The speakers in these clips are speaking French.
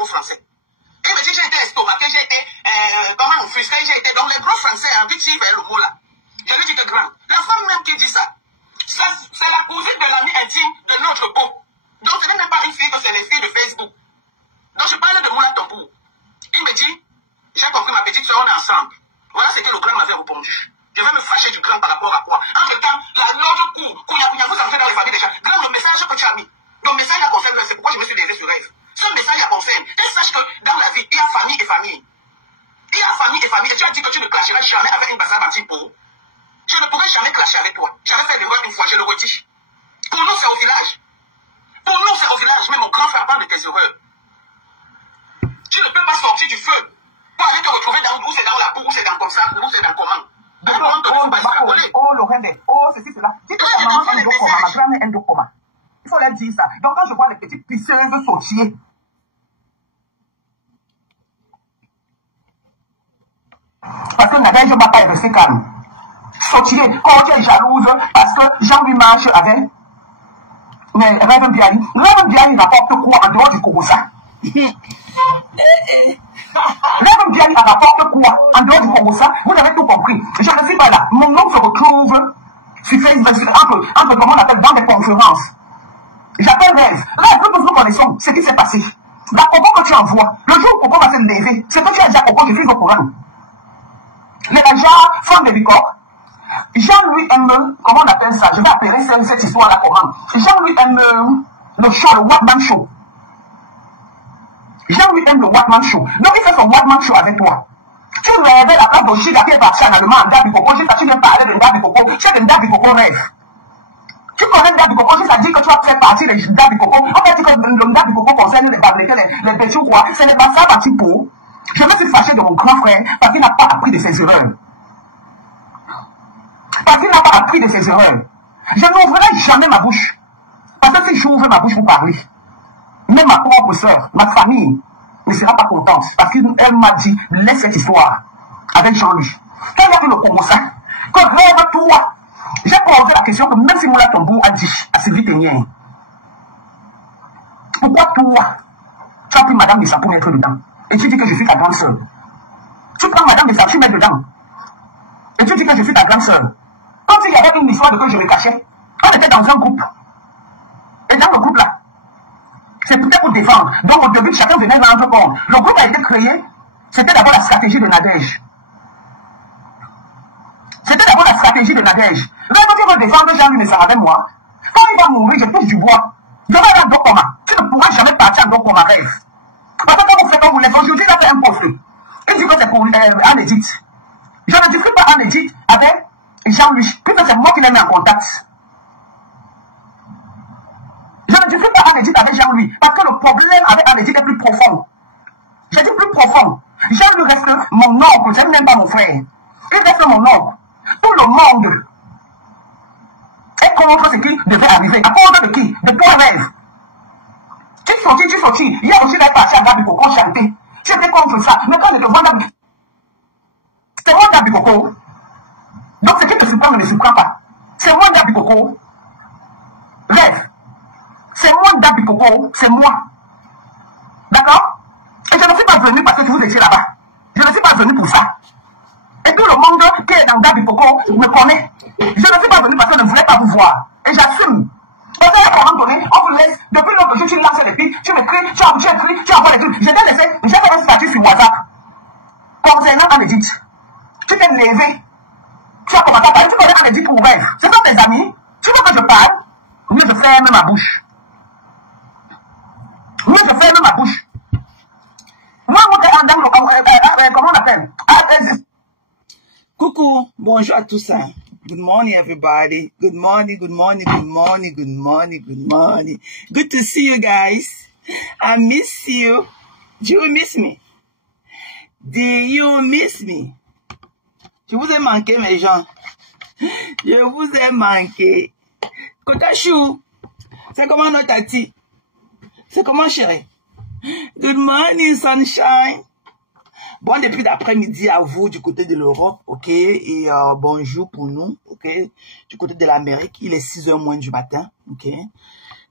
gros français. Il me dit, j'ai été estomaqué, j'ai été, comment offusqué, j'ai été dans les gros français, un petit vers le mot là. Je lui dis que grand, la femme même qui dit ça, c'est la cousine de l'ami intime de notre peau. Donc ce n'est même pas une fille, c'est les filles de Facebook. Donc je parle de moi à ton bout. Il me dit, j'ai compris ma petite soeur, on est ensemble. Voilà ce que le grand m'avait répondu. Je vais me fâcher du grand par rapport à quoi? En même temps, l'autre coup, vous entrez dans les familles déjà. Grand, le message que tu as mis, le message a concerne, c'est pourquoi je me suis levé sur rêve. Ce message a concerne. Et sache que dans la vie, il y a famille et famille. Il y a famille et famille. Et tu as dit que tu ne clasheras jamais avec une bassade anti-peau. Je ne pourrais jamais clasher avec toi. J'avais fait l'erreur une fois, je le retire. Pour nous, c'est au village. Pour nous, c'est au village. Mais mon grand frère parle de tes erreurs. Tu ne peux pas sortir du feu pour aller te retrouver dans où c'est dans la boue, où c'est dans comme ça, où c'est dans comment. Oh, Lorraine, oh, ceci, cela. Dis que ta maman est endocoma, ma grand-mère est endocoma. Il faut leur dire ça. Donc, quand je vois les petites pisseuses sautiller, parce que Nadège ne va pas rester calme. Sautiller, quand tu es jalouse, parce que Jean-Louis marche avec. Mais Reverend Bialy rapporte quoi en dehors du Kogosa? Reverend Bialy rapporte quoi en dehors du Kogosa? Vous avez tout compris. Je ne suis pas là. Mon nom se retrouve sur Facebook, entre comment on appelle, dans des conférences. J'appelle Rêve. Rêve, nous connaissons ce qui s'est passé. La Coco que tu envoies, le jour où Coco va se lever, c'est que tu as dit à Coco, je suis au courant. Les gens, femme de Bicoque, Jean-Louis aime, comment on appelle ça? Je vais appeler cette histoire-là Coran. Jean-Louis aime le show, le Watman Show. Jean-Louis aime le Watman Show. Donc il fait son Watman Show avec toi. Tu rêvais la place d'Oshida qui est partie en allemand, Ndabi Coco, tu viens parler de Ndabi Coco, tu es de Ndabi Coco Rêve. Tu connais Ndabi Coco, ça dit que tu vas faire partie de Ndabi Coco. On va dire que le Ndabi Coco concerne les babletés, les petits ou quoi. Ce n'est pas ça, petit pot. Je me suis fâché de mon grand frère parce qu'il n'a pas appris de ses erreurs. Parce qu'il n'a pas appris de ses erreurs. Je n'ouvrirai jamais ma bouche. Parce que si j'ouvre ma bouche pour parler, même ma propre soeur, ma famille, ne sera pas contente. Parce qu'elle m'a dit, laisse cette histoire avec Jean-Louis. Quand il y a eu le Komosa, que rêve toi, j'ai posé la question que même si Moula Tombou a dit à Sylvie Ténien, pourquoi toi, tu as pris Madame Nissa pour mettre dedans? Et tu dis que je suis ta grande soeur. Tu prends Madame Nissa, tu mets dedans. Et tu dis que je suis ta grande soeur. Comme s'il y avait une histoire de que je me cachais. On était dans un groupe. Et dans le groupe là, c'est peut-être pour défendre. Donc au début, chacun venait rendre compte. Le groupe a été créé, c'était d'abord la stratégie de Nadège. C'était d'abord la stratégie de Nadège. Là, quand tu veux défendre Jean-Louis Nessa avec moi, quand il va mourir, je touche du bois. Je vais aller en Dokoma. Tu ne pourras jamais partir en Dokoma, rêve. Parce que quand vous faites comme vous les aujourd'hui, il a fait un poste. Il dit que c'est pour en Égypte. Je ne discute pas en Égypte avec Jean-Louis, puisque c'est moi qui l'ai mis en contact. Je ne discute pas en Égypte avec Jean-Louis, parce que le problème avec en Égypte est plus profond. Je dis plus profond. Jean-Louis reste mon oncle, je n'aime pas mon frère. Il reste mon oncle. Tout le monde est contre ce qui devait arriver. À cause de qui? De toi, rêve. Tu sortis. Il y a aussi des parties à Gabi Coco chanter. C'était contre ça. Mais quand je te vois Gabi, c'est moi Gabi Coco. Donc ce qui te surprend ne me surprend pas. C'est moi Gabi Coco. Rêve. C'est moi Gabi Coco. C'est moi. D'accord? Et je ne suis pas venu parce que vous étiez là-bas. Je ne suis pas venu pour ça. Et tout le monde qui est dans Gabi Coco me connaît. Je ne suis pas venu parce que je ne voulais pas vous voir. Et j'assume. Parce qu'à un moment donné, on vous laisse, depuis lors que tu lances les pics, tu m'écris, tu écris, tu envoies les trucs. Je t'ai laissé, j'ai fait un statut sur WhatsApp. Concernant en Égypte. Tu t'es levé. Tu as commencé à parler, tu connais en Égypte pour rêve. C'est pas tes amis. Tu veux que je parle? Mieux je ferme ma bouche. Mieux je ferme ma bouche. Moi, comment on appelle? Coucou, bonjour à tous. Good morning, everybody. Good morning. Good to see you guys. I miss you. Do you miss me? Do you miss me? Je vous ai manqué, mes gens. Je vous ai manqué. Kotachou, c'est comment notre tati? C'est comment, chérie? Good morning, sunshine. Bon début d'après-midi à vous du côté de l'Europe, ok? Et bonjour pour nous, ok? Du côté de l'Amérique, il est 6h moins du matin, ok?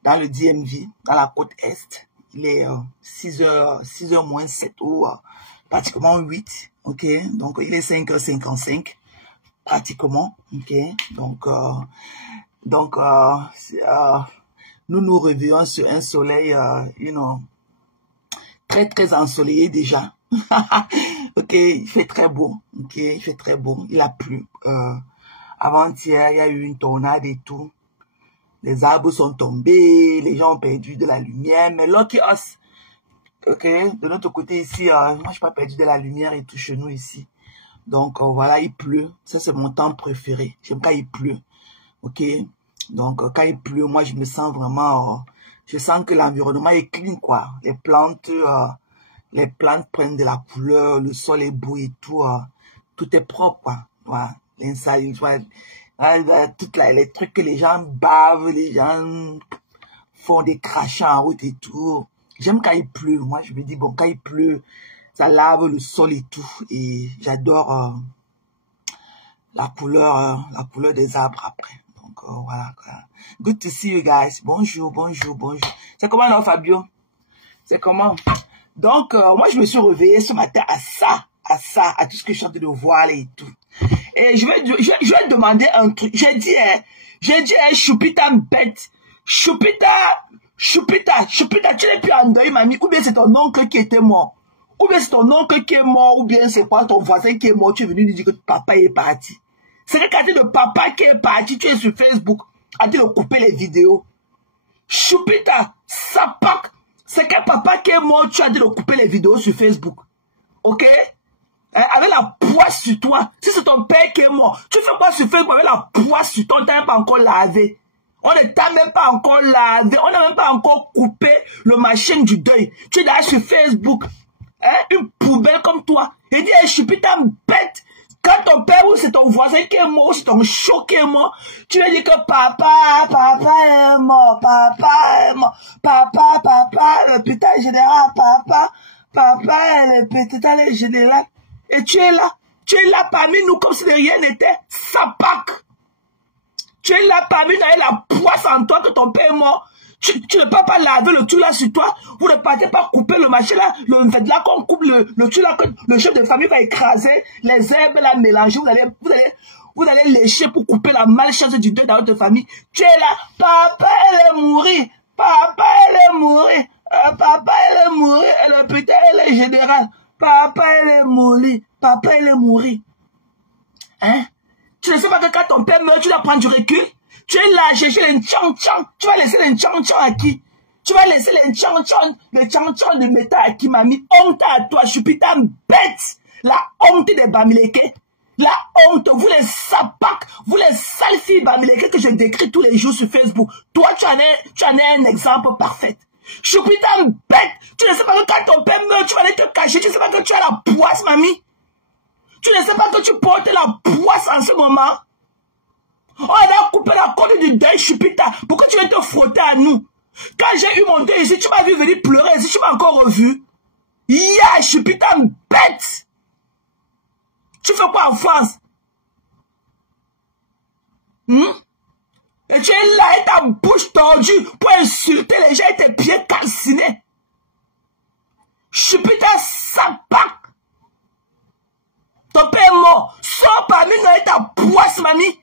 Dans le DMV, dans la côte Est, Il est 6h moins 7 ou pratiquement 8. Ok, donc il est 5h55 pratiquement. Ok, donc nous nous réveillons sur un soleil, très ensoleillé déjà. Ok, il fait très beau. Ok, il fait très beau. Il a plu. Avant-hier, il y a eu une tornade et tout. Les arbres sont tombés, les gens ont perdu de la lumière, mais lucky us. Ok, de notre côté ici, moi je n'ai pas perdu de la lumière et tout chez nous ici. Donc voilà, il pleut. Ça c'est mon temps préféré. J'aime quand il pleut. Ok, donc quand il pleut, moi je me sens vraiment, je sens que l'environnement est clean quoi. Les plantes prennent de la couleur, le sol est beau et tout. Tout est propre quoi. Voilà, l'inside, les trucs que les gens bavent, les gens font des crachats en route et tout. J'aime quand il pleut. Moi, je me dis, bon, quand il pleut, ça lave le sol et tout. Et j'adore la couleur des arbres après. Donc, voilà. Good to see you guys. Bonjour. C'est comment, non, Fabio? C'est comment? Donc, moi, je me suis réveillée ce matin à tout ce que je suis en train de voir là et tout. Et je vais demander un truc. J'ai dit, Choupita bête. Choupita, tu n'es plus endeuillé, mamie. Ou bien c'est ton oncle qui était mort. Ou bien c'est ton oncle qui est mort. Ou bien c'est pas ton voisin qui est mort. Tu es venu lui dire que papa est parti. C'est que quand tu es le papa qui est parti, tu es sur Facebook. A-t-il de couper les vidéos? Choupita, ça pack. C'est que papa qui est mort, tu as dit de couper les vidéos sur Facebook. Ok? Avec la poisse sur toi. Si c'est ton père qui est mort, tu fais quoi sur Facebook avec la poisse sur toi? On ne t'a même pas encore lavé. On ne t'a même pas encore lavé. On n'a même pas encore coupé le machin du deuil. Tu es là sur Facebook. Une poubelle comme toi. Et dis, je suis putain bête. Quand ton père ou c'est ton voisin qui est mort, ou c'est ton chaud qui est mort, tu vas dire que papa est mort, papa, l'hôpital général, papa, l'hôpital général. Et tu es là parmi nous comme si de rien n'était. Ça pack. Tu es là parmi nous avec la poisse en toi que ton père est mort. Tu ne peux pas laver le truc là sur toi. Vous ne partez pas couper le machin là. Le fait là qu'on coupe le truc là que le chef de famille va écraser. Les herbes là mélanger. Vous allez lécher pour couper la malchance du deuil dans votre famille. Tu es là. Papa elle est mourir. Papa elle est mourir. Et le putain elle est général. Papa elle est mourir. Hein? Tu ne sais pas que quand ton père meurt, tu dois prendre du recul. Tu es là, chercher les tchang-tchang. Tu vas laisser les tchang-tchang à qui? Tu vas laisser les tchang-tchang de métal à qui, mamie? Honte à toi, je suis putain bête. La honte des Bamileke. La honte, vous les sapacs, vous les sales filles Bamileke que je décris tous les jours sur Facebook. Toi, tu en es un exemple parfait. Je suis putain bête. Tu ne sais pas que quand ton père meurt, tu vas aller te cacher. Tu ne sais pas que tu as la poisse, mamie. Tu ne sais pas que tu portes la poisse en ce moment. On a coupé la corde du deuil, Chupita. Pourquoi tu viens te frotter à nous? Quand j'ai eu mon deuil ici, tu m'as vu venir pleurer ici, tu m'as encore revu. Yeah, Chupita bête. Tu fais quoi en France? Et tu es là avec ta bouche tordue pour insulter les gens et tes pieds calcinés. Chupita sapac. Ton père est mort. Sors parmi nous avec ta poisse, mamie.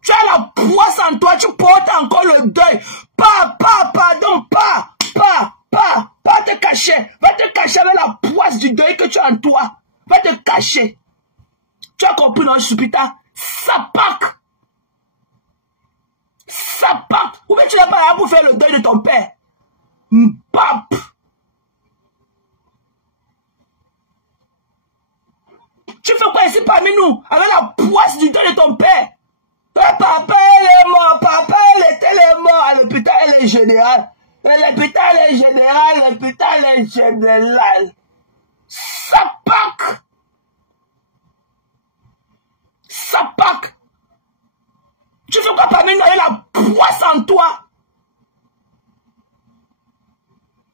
Tu as la poisse en toi, tu portes encore le deuil. Pas te cacher. Va te cacher avec la poisse du deuil que tu as en toi. Va te cacher. Tu as compris, non, Chupita? Sapac. Ou bien tu n'es pas là pour faire le deuil de ton père. Mbap. Tu fais quoi ici parmi nous? Avec la poisse du deuil de ton père. Papa, elle est mort. Papa, elle est mort. À l'hôpital, elle est générale. L'hôpital est général. Sapac. Tu fais quoi parmi nous avec la poisse en toi?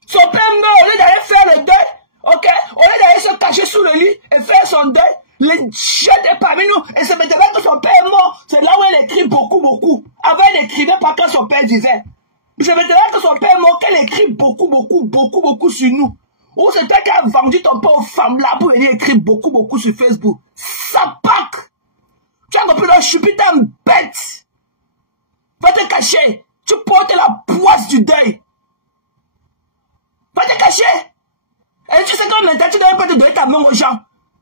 Son père meurt, au lieu d'aller faire le deuil, ok? Au lieu d'aller se cacher sous le lit et faire son deuil, les jette parmi nous. Et c'est maintenant que son père est mort. C'est là où elle écrit beaucoup. Avant, elle n'écrivait pas quand son père disait. C'est maintenant que son père est mort qu'elle écrit beaucoup sur nous. Ou c'est toi qui as vendu ton père aux femmes là pour venir écrire beaucoup sur Facebook. Ça pack. Tu as compris là, je suis putain bête. Va te cacher. Tu portes la poisse du deuil. Va te cacher. Et tu sais que maintenant tu ne dois pas te donner ta main aux gens.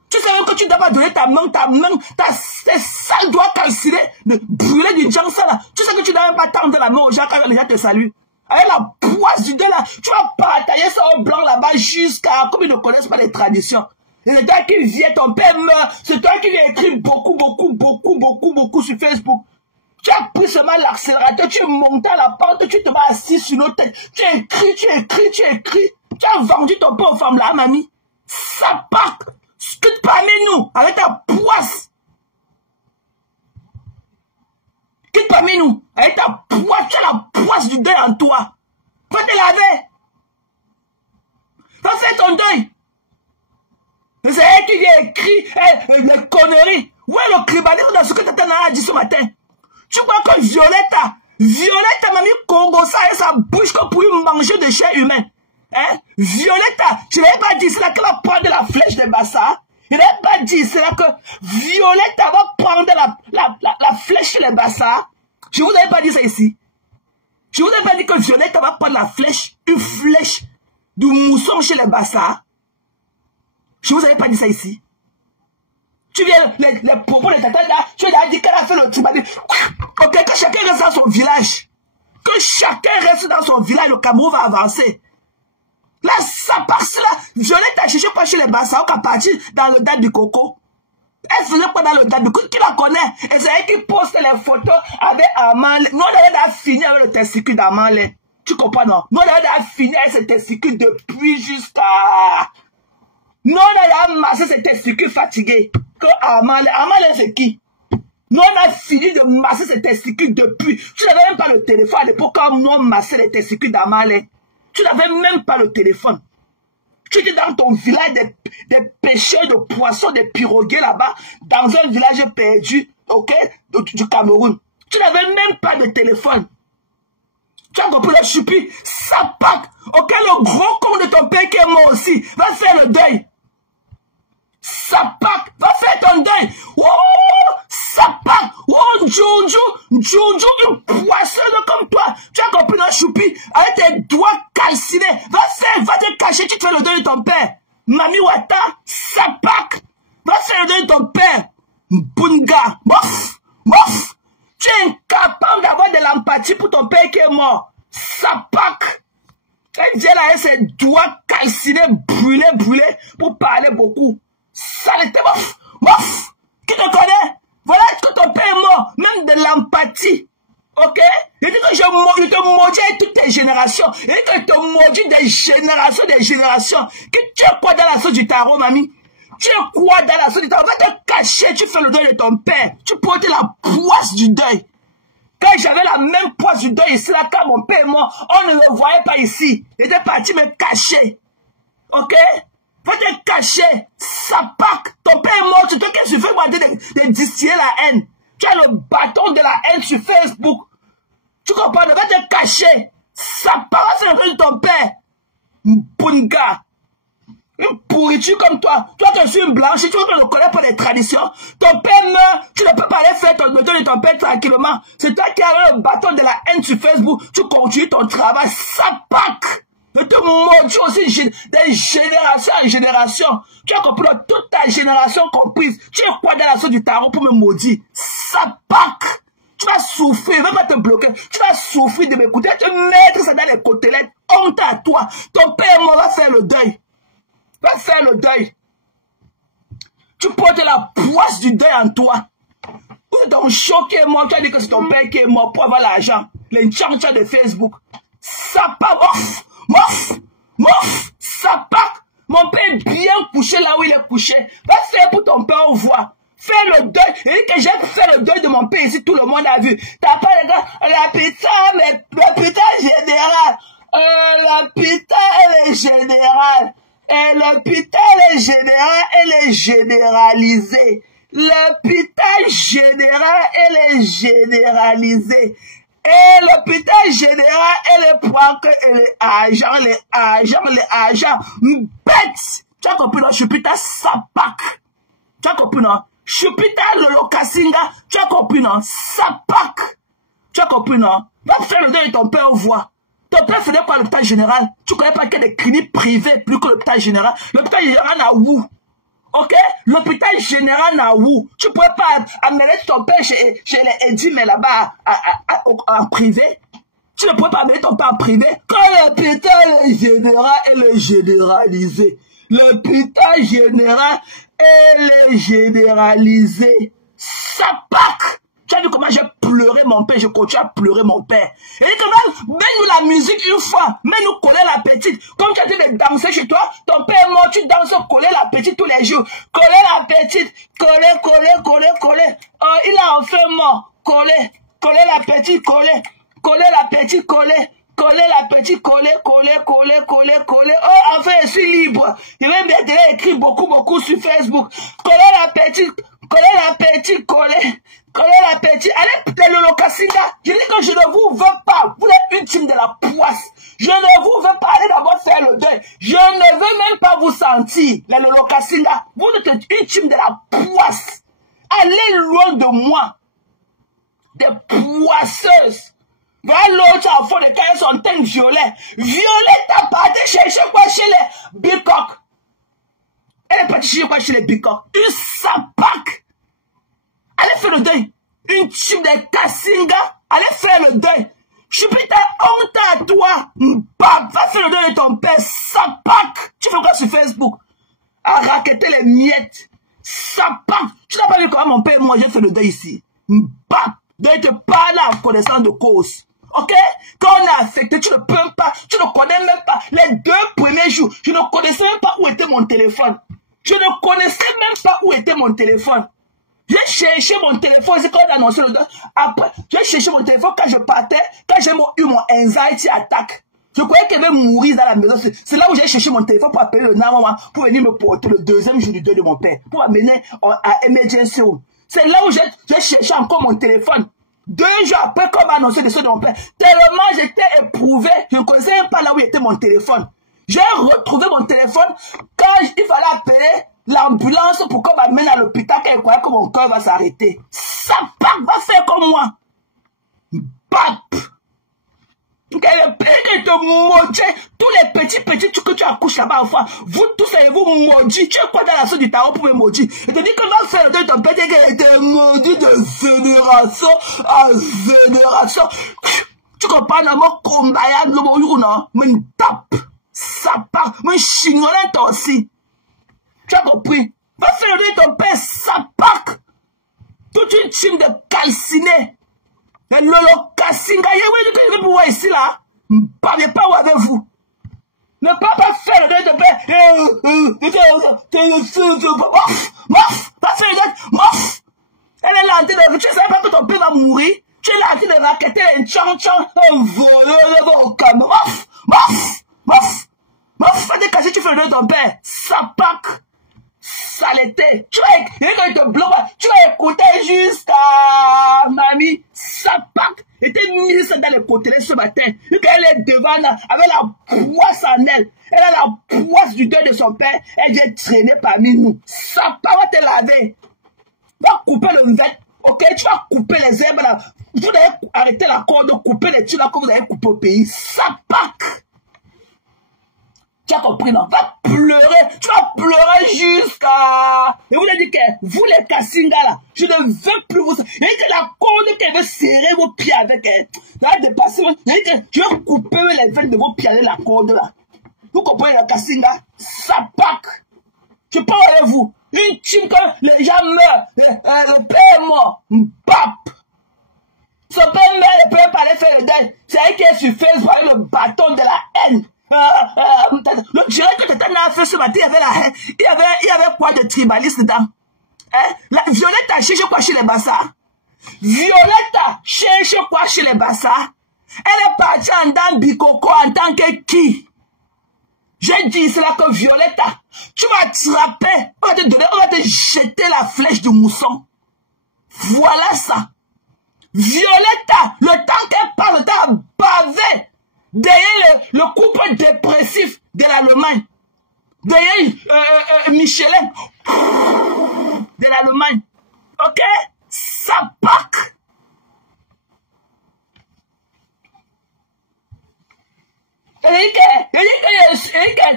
Tu sais même que tu ne dois pas donner ta main, tes sales doigts calcinés, de brûler du junk ça là. Tu sais que tu ne dois même pas tendre la main aux gens quand les gens te saluent. Avec la poisse du deuil là, tu vas partager ça au blanc là-bas jusqu'à, comme ils ne connaissent pas les traditions. Et c'est toi qui viens, ton père meurt, c'est toi qui viens écrire beaucoup sur Facebook. Tu as pris seulement l'accélérateur, tu montes à la pente, tu te mets assis sur nos têtes. Tu écris. Tu as vendu ton père aux femmes là, mamie. Ça part. Scute parmi nous, avec ta poisse. Quitte parmi nous, avec ta poisse, tu as la poisse du deuil en toi. Va te laver. Va faire ton deuil. C'est elle qui vient écrire les conneries. Ouais, le climatisme dans ce que tu as dit ce matin. Tu crois que Violette m'a mis Congo ça et sa bouche comme pour lui manger de chair humaine. Hein? Violetta, je n'avais pas dit cela qu'elle va prendre la flèche de Bassa. Je n'avais pas dit cela que Violetta va prendre la flèche de Bassa. Je ne vous avais pas dit ça ici. Je ne vous avais pas dit que Violetta va prendre la flèche, une flèche du mousson chez les Bassa. Je ne vous avais pas dit ça ici. Tu viens, les propos de tata, tu as dit qu'elle a fait le truc. Ok, que chacun reste dans son village. Que chacun reste dans son village, le Cameroun va avancer. Là, ça passe là. Violette a cherché pas chez les Bassa, qui a parti dans le date du coco. Elle faisait pas dans le date du coco, qui la connaît. Et c'est elle qui poste les photos avec Amal. Nous, on a fini avec le testicule d'Amal. Tu comprends, non? Nous, on a fini avec ce testicule depuis jusqu'à... Nous, on a massé ce testicule fatigué. Que Amal, c'est qui? Nous, on a fini de masser ces testicules depuis. Tu n'avais même pas le téléphone à l'époque quand nous, on massait les testicules d'Amal. Tu n'avais même pas le téléphone. Tu étais dans ton village des pêcheurs de poissons, des pirogues là-bas, dans un village perdu, ok, du Cameroun. Tu n'avais même pas de téléphone. Tu as compris le choupi? Ça part. Ok, le gros con de ton père qui est mort aussi, va faire le deuil. Ça part. Va faire ton deuil. Oh, ça part. Oh, Jojo, une poissonne comme toi. Tu as compris le choupi? Avec tes doigts calcinés. Va te cacher, tu fais le deuil de ton père. Mami Wata, ça part. Va faire le deuil de ton père. Bunga, mof. Tu es incapable d'avoir de l'empathie pour ton père qui est mort. Ça part. Elle vient là avec ses doigts calcinés, brûlés, pour parler beaucoup. Saleté, mof. Qui te connaît? Voilà que ton père est mort. Même de l'empathie. Ok? Il dit que je te maudis avec toutes tes générations. Il dit que je te maudis des générations. Que tu es quoi dans la sauce du tarot, mamie? Tu es quoi dans la sauce du tarot? Va te cacher, tu fais le deuil de ton père. Tu portes la poisse du deuil. Quand j'avais la même poisse du deuil ici, là, quand mon père est mort, on ne le voyait pas ici. Il était parti me cacher. Ok? Va te cacher. Ça part. Ton père est mort. C'est toi qui suffit de distiller la haine. Tu as le bâton de la haine sur Facebook. Tu comprends? Va te cacher. Ça part. C'est le vrai de ton père. Mbunga. Une pourriture comme toi. Toi, tu es une blanche. Tu ne connais pas les traditions. Ton père meurt. Tu ne peux pas aller faire ton bâton de ton père tranquillement. C'est toi qui as le bâton de la haine sur Facebook. Tu continues ton travail. Ça part. Je te maudis aussi de génération en génération. Tu as compris toute ta génération comprise. Tu es quoi dans la sauce du tarot pour me maudire? Ça part. Tu vas souffrir, ne va pas te bloquer. Tu vas souffrir de m'écouter. Tu vas mettre ça dans les côtelettes. Honte à toi. Ton père va faire le deuil. Va faire le deuil. Tu portes la poisse du deuil en toi. Ou ton choc qui est mort. Tu as dit que c'est ton père qui est mort pour avoir l'argent. Les tchanchas de Facebook. Ça part. Mof, ça part. Mon père est bien couché là où il est couché. Va faire pour ton père, on voit. Fais le deuil. Et que j'ai fait le deuil de mon père ici, tout le monde a vu. T'as pas les gars, l'hôpital général. L'hôpital est général. Et l'hôpital est général, elle est généralisée. L'hôpital général, elle est généralisée. Et l'hôpital général, et les points et les agents, bêtes. Tu as compris, non? Chupita Sapak. Tu as compris, non? Chupita Lolo Kasinga. Tu as compris, non? Sapak. Tu as compris, non? Va faire le deuil de ton père, voix. Ton père faisait pas l'hôpital général. Tu connais pas qu'il y a des cliniques privées plus que l'hôpital général. L'hôpital général n'a où? Ok? L'hôpital général n'a où? Tu ne pourrais pas amener ton père chez les Eddy, mais là-bas, en privé. Tu ne pourrais pas amener ton père en privé. Quand l'hôpital général est le généralisé. L'hôpital général est le généralisé. Ça pack! Tu as vu comment j'ai pleuré mon père, je continue à pleurer mon père. Et quand même, mets-nous la musique une fois, mets-nous coller la petite. Comme tu as dit de danser chez toi, ton père est mort, tu danses, coller la petite tous les jours. Coller la petite, coller. Oh, il a enfin mort, coller la petite, coller la petite, coller la petite, coller. Oh, enfin, je suis libre. Je vais bien écrire beaucoup sur Facebook. Coller la petite, coller la petite. Allez, le Locasinga. Je dis que je ne vous veux pas. Vous êtes une team de la poisse. Je ne vous veux pas aller d'abord faire le deuil. Je ne veux même pas vous sentir. Le Locasinga. Vous êtes une team de la poisse. Allez loin de moi. Des poisseuses. Voilà l'autre en fond de cahier son teint violet. Violet t'as parti chercher quoi chez les bicoques. Elle est partie chercher quoi chez les bicoques. Une sapac. Allez faire le deuil. Une team de Kasinga. Allez faire le deuil. Je suis putain honte à toi. Va faire le deuil de ton père. Sapac. Tu fais quoi sur Facebook? À raqueter les miettes. Sapac. Tu n'as pas vu comment mon père et moi j'ai fait le deuil ici. De te parler en connaissance de cause. Ok? Quand on est affecté, tu ne peux pas, tu ne connais même pas. Les 2 premiers jours, je ne connaissais même pas où était mon téléphone. Je ne connaissais même pas où était mon téléphone. J'ai cherché mon téléphone, c'est quand on a annoncé le deuil. Après, j'ai cherché mon téléphone quand je partais, quand j'ai eu mon anxiety attack. Je croyais qu'elle allait mourir dans la maison. C'est là où j'ai cherché mon téléphone pour appeler le 911 pour venir me porter le 2e jour du deuil de mon père. Pour amener à emergency room. C'est là où j'ai cherché encore mon téléphone. 2 jours après, comme annoncé le décès de mon père, tellement j'étais éprouvé, je ne connaissais même pas là où était mon téléphone. J'ai retrouvé mon téléphone quand il fallait appeler l'ambulance pour qu'on m'amène à l'hôpital, qu'elle croyait que mon cœur va s'arrêter. Ça va faire comme moi. Bap! Qu'elle te maudit. Tous les petits trucs que tu accouches là-bas, enfin, vous tous, vous maudit. Tu es quoi dans la sauce du tarot pour me maudire? Et te dis que va faire de ton père qu'elle était maudit de génération à génération. Tu comprends, là, mon combat, non? Me tape. Ça part. Me chignolant toi aussi. Tu as compris? Va faire de ton père, ça part. Toute une team de calcinés. Le Lolo Kasinga, il vous voir ici là. Ne parlez pas avec vous. Ne pas faire le deuil de père. Elle est là en train de. Tu ne sais pas que ton père va mourir. Tu es là en train de raqueter un tchan-tchan, un voleur au camion. Fais casser, tu fais le deuil de ton père. Ça pack. Saleté. Tu vas écouter jusqu'à mamie. Ça pack. Et t'es mise dans les côtés ce matin. Et qu'elle est devant là, avec la poisse en elle. Elle a la poisse du deuil de son père. Elle vient traîner parmi nous. Ça pack va te laver. Va couper le vêtement. Ok, tu vas couper les herbes là. Vous devez arrêter la corde, couper les tuiles là que vous avez coupé au pays. Ça pack. Tu as compris, non? Va pleurer. Tu vas pleurer jusqu'à... Et vous avez dit que vous, les Kasinga, là, je ne veux plus vous... Il y a que la corde qui veut serrer vos pieds avec... Elle va dépasser... Il y a que je vais couper les veines de vos pieds avec la corde, là. Vous comprenez, les Kasinga? Ça pack. Je parle avec vous. Une team que les gens meurent. Le père est mort. Bap. Son père meurt, le père parlait faire le deuil. C'est elle qui est sur Facebook avec le bâton de la haine. Je dirais que tu étais là ce matin, il y avait quoi de tribaliste dedans? La Violette a cherché quoi chez les Bassas? Violette a cherché quoi chez les Bassas? Elle est partie en dans Bikoko en tant que qui? J'ai dit cela que Violette, tu vas attraper, on va te donner, on va te jeter la flèche du mousson. Voilà ça. Violetta, le temps qu'elle parle, t'as bavé derrière le couple dépressif de l'Allemagne. Derrière Michelin de l'Allemagne. Ok? Ça pack. Eric,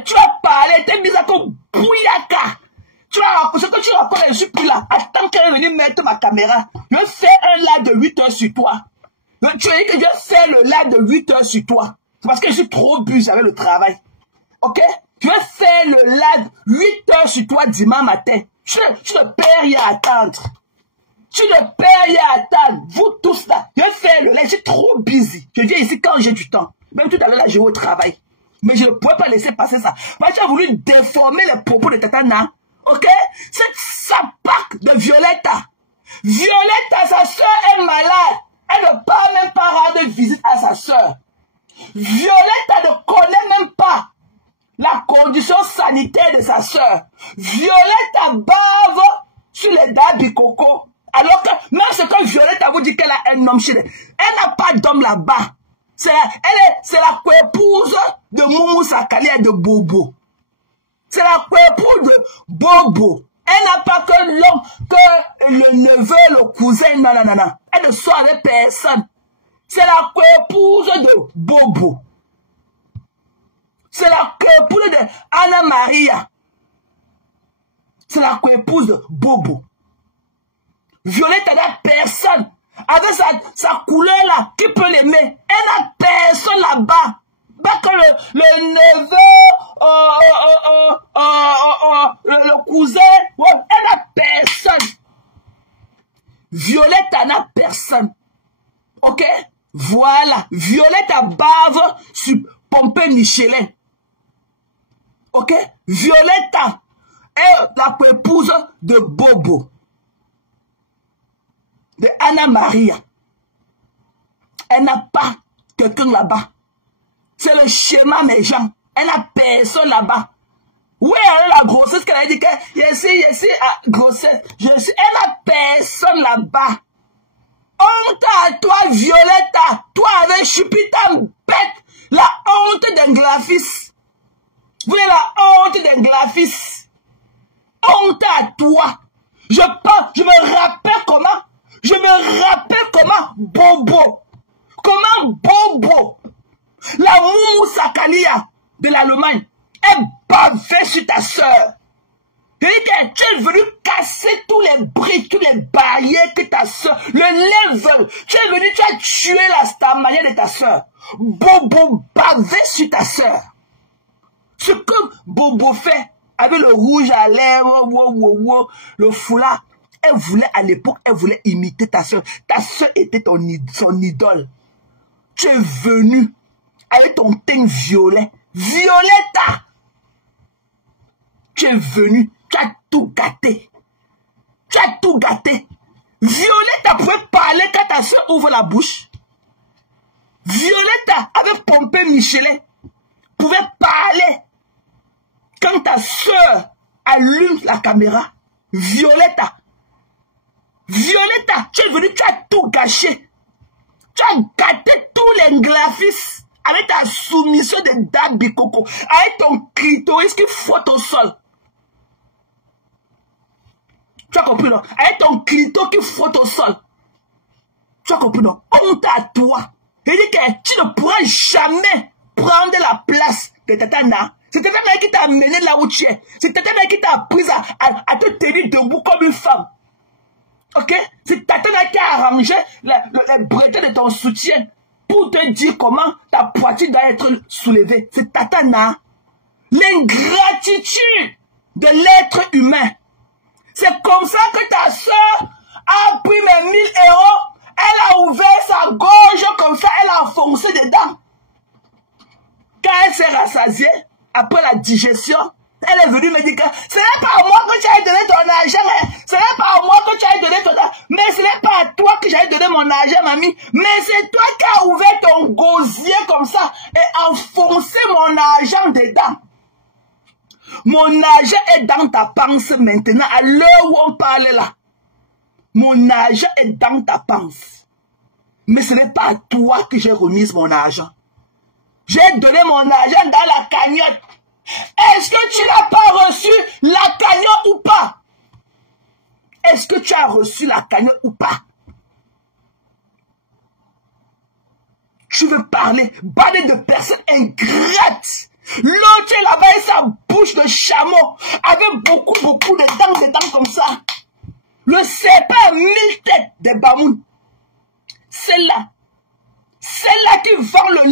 tu as parlé, t'es mis à ton bouillaka. Ce que tu racontes, je suis plus là. Attends qu'elle est venue mettre ma caméra. Je fais un live de 8 heures sur toi. Tu as dit que je fais le live de 8 heures sur toi. C'est parce que je suis trop busy avec le travail. Ok? Je vais faire le live 8 heures sur toi dimanche matin. Tu ne perds rien à attendre. Tu ne perds rien à attendre. Vous tous là. Je vais faire le live. Je suis trop busy. Je viens ici quand j'ai du temps. Même tout à l'heure là, je vais au travail. Mais je ne pouvais pas laisser passer ça. Parce que tu as voulu déformer les propos de Tatana. Ok? Cette sapac de Violetta. Violetta, sa soeur est malade. Elle ne peut même pas rendre visite à sa soeur. Violetta ne connaît même pas la condition sanitaire de sa soeur. Violetta bave sur les dates coco. Alors que même ce que Violetta vous dit qu'elle a un homme chez elle. Elle n'a pas d'homme là-bas. C'est la coépouse de Moumou Sakali et de Bobo. C'est la coépouse de Bobo. Elle n'a pas que l'homme, que le neveu, le cousin, non. Elle ne soit avec personne. C'est la coépouse de Bobo. C'est la coépouse de Anna Maria. C'est la coépouse de Bobo. Violette n'a personne. Avec sa couleur là, qui peut l'aimer? Elle n'a personne là-bas. Pas que le neveu, le cousin, ouais, elle n'a personne. Violette n'a personne. Ok? Voilà. Violette bave sur Pompé Michelin. Ok? Violette est la épouse de Bobo. De Anna Maria. Elle n'a pas quelqu'un là-bas. C'est le schéma, mes gens. Elle n'a personne là-bas. Oui, elle a la grossesse qu'elle a dit que je suis à grossesse. Elle n'a personne là-bas. Honte à toi, Violetta. Toi avec Chupita bête. La honte d'un graphiste. Vous avez la honte d'un graphiste. Honte à toi. Je me rappelle comment. Je me rappelle comment Bobo. Comment Bobo. La Moumou Sakalia de l'Allemagne est bavée sur ta soeur. Tu es venu casser tous les briques, tous les barrières que ta soeur, le level. Tu es venu, tu as tué la stamania de ta soeur. Bobo bavé sur ta soeur. Ce que Bobo fait avec le rouge à lèvres, le foulard, elle voulait à l'époque, elle voulait imiter ta soeur. Ta soeur était son idole. Tu es venu avec ton teint violet. Violetta! Tu es venu, tu as tout gâté. Tu as tout gâté. Violetta pouvait parler quand ta soeur ouvre la bouche. Violetta, avec Pompé Michelin, pouvait parler quand ta soeur allume la caméra. Violetta. Violetta, tu es venu, tu as tout gâché. Tu as gâté tous les graphistes avec ta soumission de date bicoco, avec ton clitoris qui frotte au sol. Tu as compris, non? Avec ton clito qui frotte au sol. Tu as compris, non? Honte à toi. Il dit que tu ne pourras jamais prendre la place de Tatana. C'est Tatana qui t'a amené là où tu es. C'est Tatana qui t'a appris à te tenir debout comme une femme. Ok? C'est Tatana qui a arrangé les bretelles de ton soutien pour te dire comment ta poitrine doit être soulevée. C'est Tatana. L'ingratitude de l'être humain. C'est comme ça que ta soeur a pris mes 1000 €. Elle a ouvert sa gorge comme ça, elle a enfoncé dedans. Quand elle s'est rassasiée, après la digestion, elle est venue me dire que ce n'est pas à moi que tu as donné ton argent, hein. Ce n'est pas à moi que tu as donné ton argent, mais ce n'est pas à toi que j'ai donné mon argent, mamie, mais c'est toi qui as ouvert ton gosier comme ça et enfoncé mon argent dedans. Mon argent est dans ta panse maintenant, à l'heure où on parle là. Mon argent est dans ta panse. Mais ce n'est pas à toi que j'ai remis mon argent. J'ai donné mon argent dans la cagnotte. Est-ce que tu n'as pas reçu la cagnotte ou pas? Est-ce que tu as reçu la cagnotte ou pas? Je veux parler de personnes ingrates. L'autre est là-bas et sa bouche de chameau avec beaucoup de dents comme ça. Le serpent à 1000 têtes des Bamoun. Celle-là qui vend le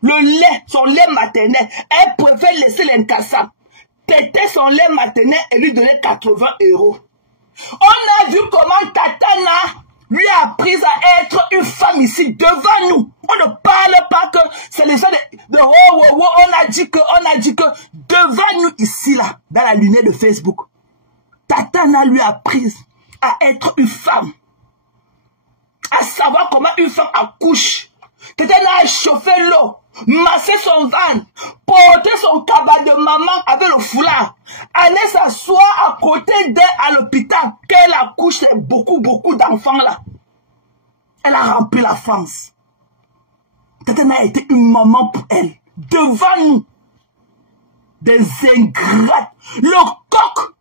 lait, son lait maternel, elle préfère laisser l'incassable. Têter son lait maternel et lui donner 80 €. On a vu comment Tatana lui a appris à être une femme ici devant nous. On ne parle pas que c'est les gens de on a dit que devant nous ici là, dans la lunette de Facebook. Tatana lui a appris à être une femme. À savoir comment une femme accouche. Tatana a chauffé l'eau, massé son ventre, porté son cabas de maman avec le foulard. Aller s'asseoir à côté d'elle à l'hôpital, qu'elle accouche beaucoup d'enfants là. Elle a rempli la France. Tatana a été une maman pour elle. Devant nous. Des ingrates. Le coq.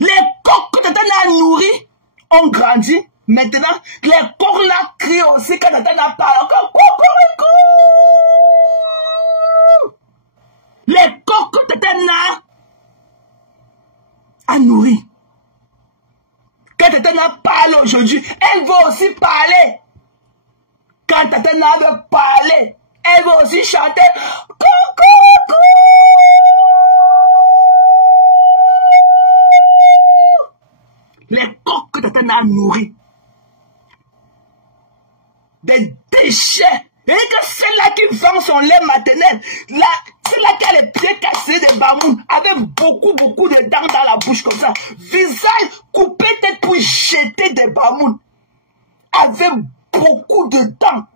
Les coqs que Tatana a nourris ont grandi. Maintenant, les coqs là crient aussi quand Tatana parle. Encore cocorico. Les coqs que Tatana a nourris. Quand Tatana parle aujourd'hui, elle va aussi parler. Quand Tatana veut parler, elle va aussi chanter. Coucou! Les coqs que Tatana a nourris. Des déchets. Et que celle-là qui vend son lait maternel, celle-là qui a les pieds cassés des Bamoun, avec beaucoup de dents dans la bouche comme ça. Visage coupé tête pour jeter des Bamoun. Avec beaucoup de dents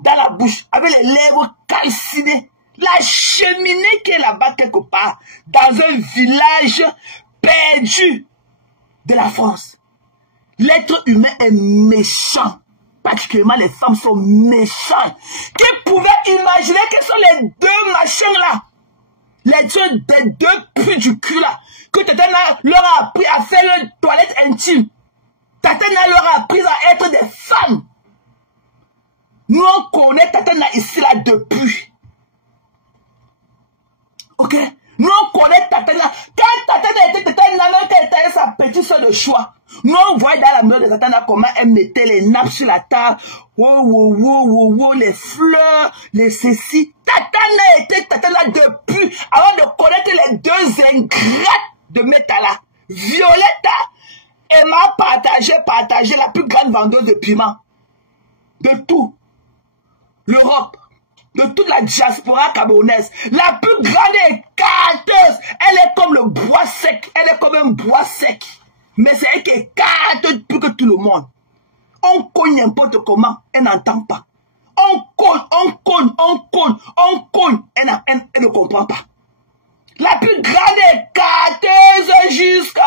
dans la bouche, avec les lèvres calcinées. La cheminée qui est là-bas quelque part, dans un village perdu de la France. L'être humain est méchant. Particulièrement les femmes sont méchantes. Qui pouvaient imaginer que ce sont les deux machins là, des deux puits du cul là, que Tatana leur a appris à faire leur toilette intime. Tatana leur a appris à être des femmes. Nous on connaît Tatana ici là depuis. Ok? Nous on connaît Tatana. Quand Tatana était Tatana, qu'elle était sa petite soeur de choix. Nous on voyait dans la maison de Tatana comment elle mettait les nappes sur la table. Les fleurs, les ceci. Tatana était Tatana depuis avant de connaître les deux ingrates de Metala. Violetta, elle m'a partagé la plus grande vendeuse de piment. De tout. L'Europe. De toute la diaspora camerounaise. La plus grande écarteuse. Elle est comme le bois sec. Elle est comme un bois sec. Mais c'est elle qui écarte plus que tout le monde. On cogne n'importe comment. Elle n'entend pas. On cogne. Elle ne comprend pas. La plus grande écarteuse jusqu'à...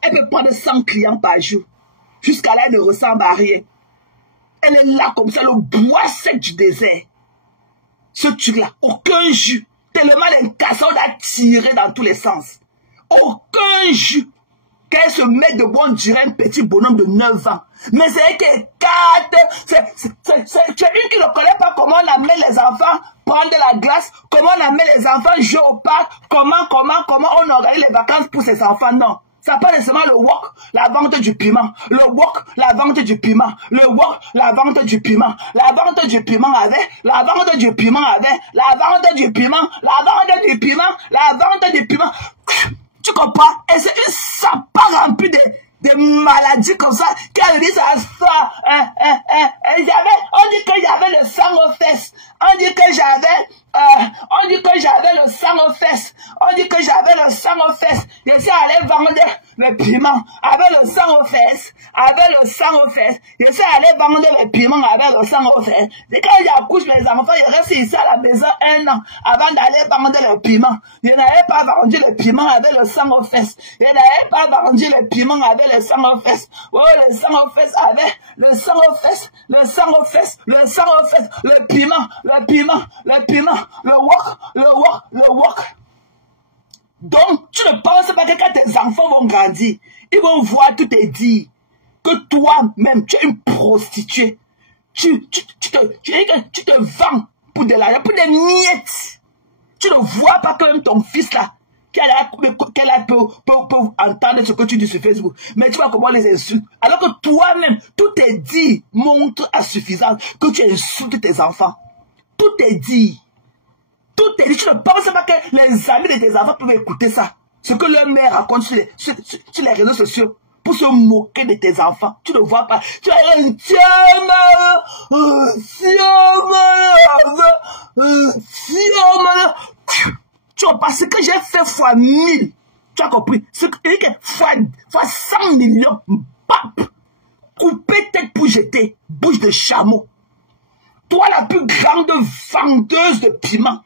Elle peut prendre 100 clients par jour. Jusqu'à là, elle ne ressemble à rien. Elle est là comme ça, le bois sec du désert. Ce truc-là, aucun jus. Tellement l'incassade a tiré dans tous les sens. Aucun jus. Qu'elle se met debout, on dirait un petit bonhomme de 9 ans. Mais c'est elle qui écarte. C'est une qui ne connaît pas comment on amène les enfants prendre de la glace, comment on amène les enfants jouer au parc, comment on organise les vacances pour ces enfants. Non. Ça pas nécessairement le wok, la vente du piment. Le wok, la vente du piment. Le wok, la vente du piment. La vente du piment avec, la vente du piment avec, la vente du piment, la vente du piment, la vente du piment. Tu comprends? Et c'est une sapa remplie de maladies comme ça, qu'elle dit ça, on dit que j'avais le sang aux fesses. On dit que j'avais le sang aux fesses. On dit que j'avais le sang aux fesses. Je suis allé vendre le piment avec le sang aux fesses. avec le sang aux fesses. Je suis allé vendre les piments avec le sang aux fesses. Et quand j'accouche mes enfants, je reste ici à la maison 1 an avant d'aller vendre les piments. Je n'avais pas vendu les piments avec le sang aux fesses. Je n'avais pas vendu les piments avec le sang aux fesses. Oh, le sang aux fesses avec le sang aux fesses, le sang aux fesses, le sang aux fesses, le piment, le wok. Donc, tu ne penses pas que quand tes enfants vont grandir, ils vont voir tout et dire que toi-même, tu es une prostituée. Tu te vends pour de l'argent, pour des miettes. Tu ne vois pas que même ton fils là, qu'elle peut entendre ce que tu dis sur Facebook. Mais tu vois comment les insultes. Alors que toi-même, tout est dit, montre à suffisance que tu insultes tes enfants. Tout est dit. Tout est dit. Tu ne penses pas que les amis de tes enfants peuvent écouter ça. Ce que leur mère raconte sur les réseaux sociaux pour se moquer de tes enfants. Tu ne vois pas. Tu as un tu vois pas ce que j'ai fait fois 1000. Tu as compris? Ce que fois 100 millions. Bap! Couper tête pour jeter. Bouche de chameau. Toi, la plus grande vendeuse de piments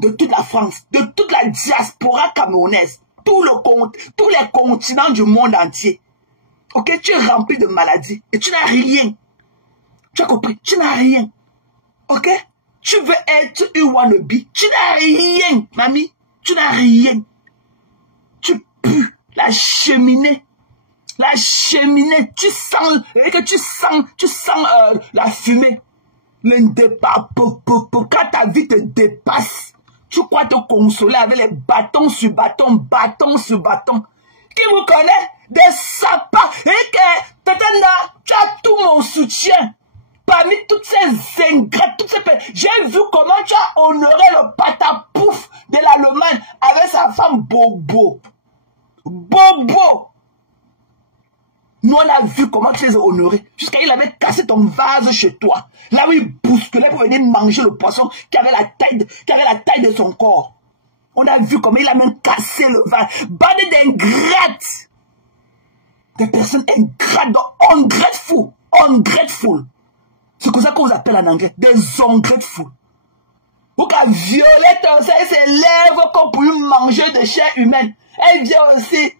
de toute la France, de toute la diaspora camerounaise, tous les continents du monde entier. Ok, tu es rempli de maladies et tu n'as rien. Tu as compris? Tu n'as rien. Ok? Tu veux être une wannabe. Tu n'as rien, mamie. Tu n'as rien. Tu pues la cheminée. La cheminée, tu sens la fumée. Quand ta vie te dépasse, tu crois te consoler avec les bâtons sur bâtons, bâtons sur bâtons. Qui vous connaît? Des sapins. Et que, tu as tout mon soutien. Parmi toutes ces ingrates, toutes ces... J'ai vu comment tu as honoré le patapouf de l'Allemagne avec sa femme Bobo. Bobo. Nous, on a vu comment tu les as honorés. Jusqu'à il avait cassé ton vase chez toi. Là où il bousculait pour venir manger le poisson qui avait la taille de son corps. On a vu comment il a même cassé le vase. Bande d'ingrates. Des personnes ingrates, ungrateful. Ungrateful. C'est comme ça qu'on vous appelle en anglais. Des ungrateful. Ou qu'à Violette, elle s'élève comme pour manger de chair humaine. Elle vient aussi.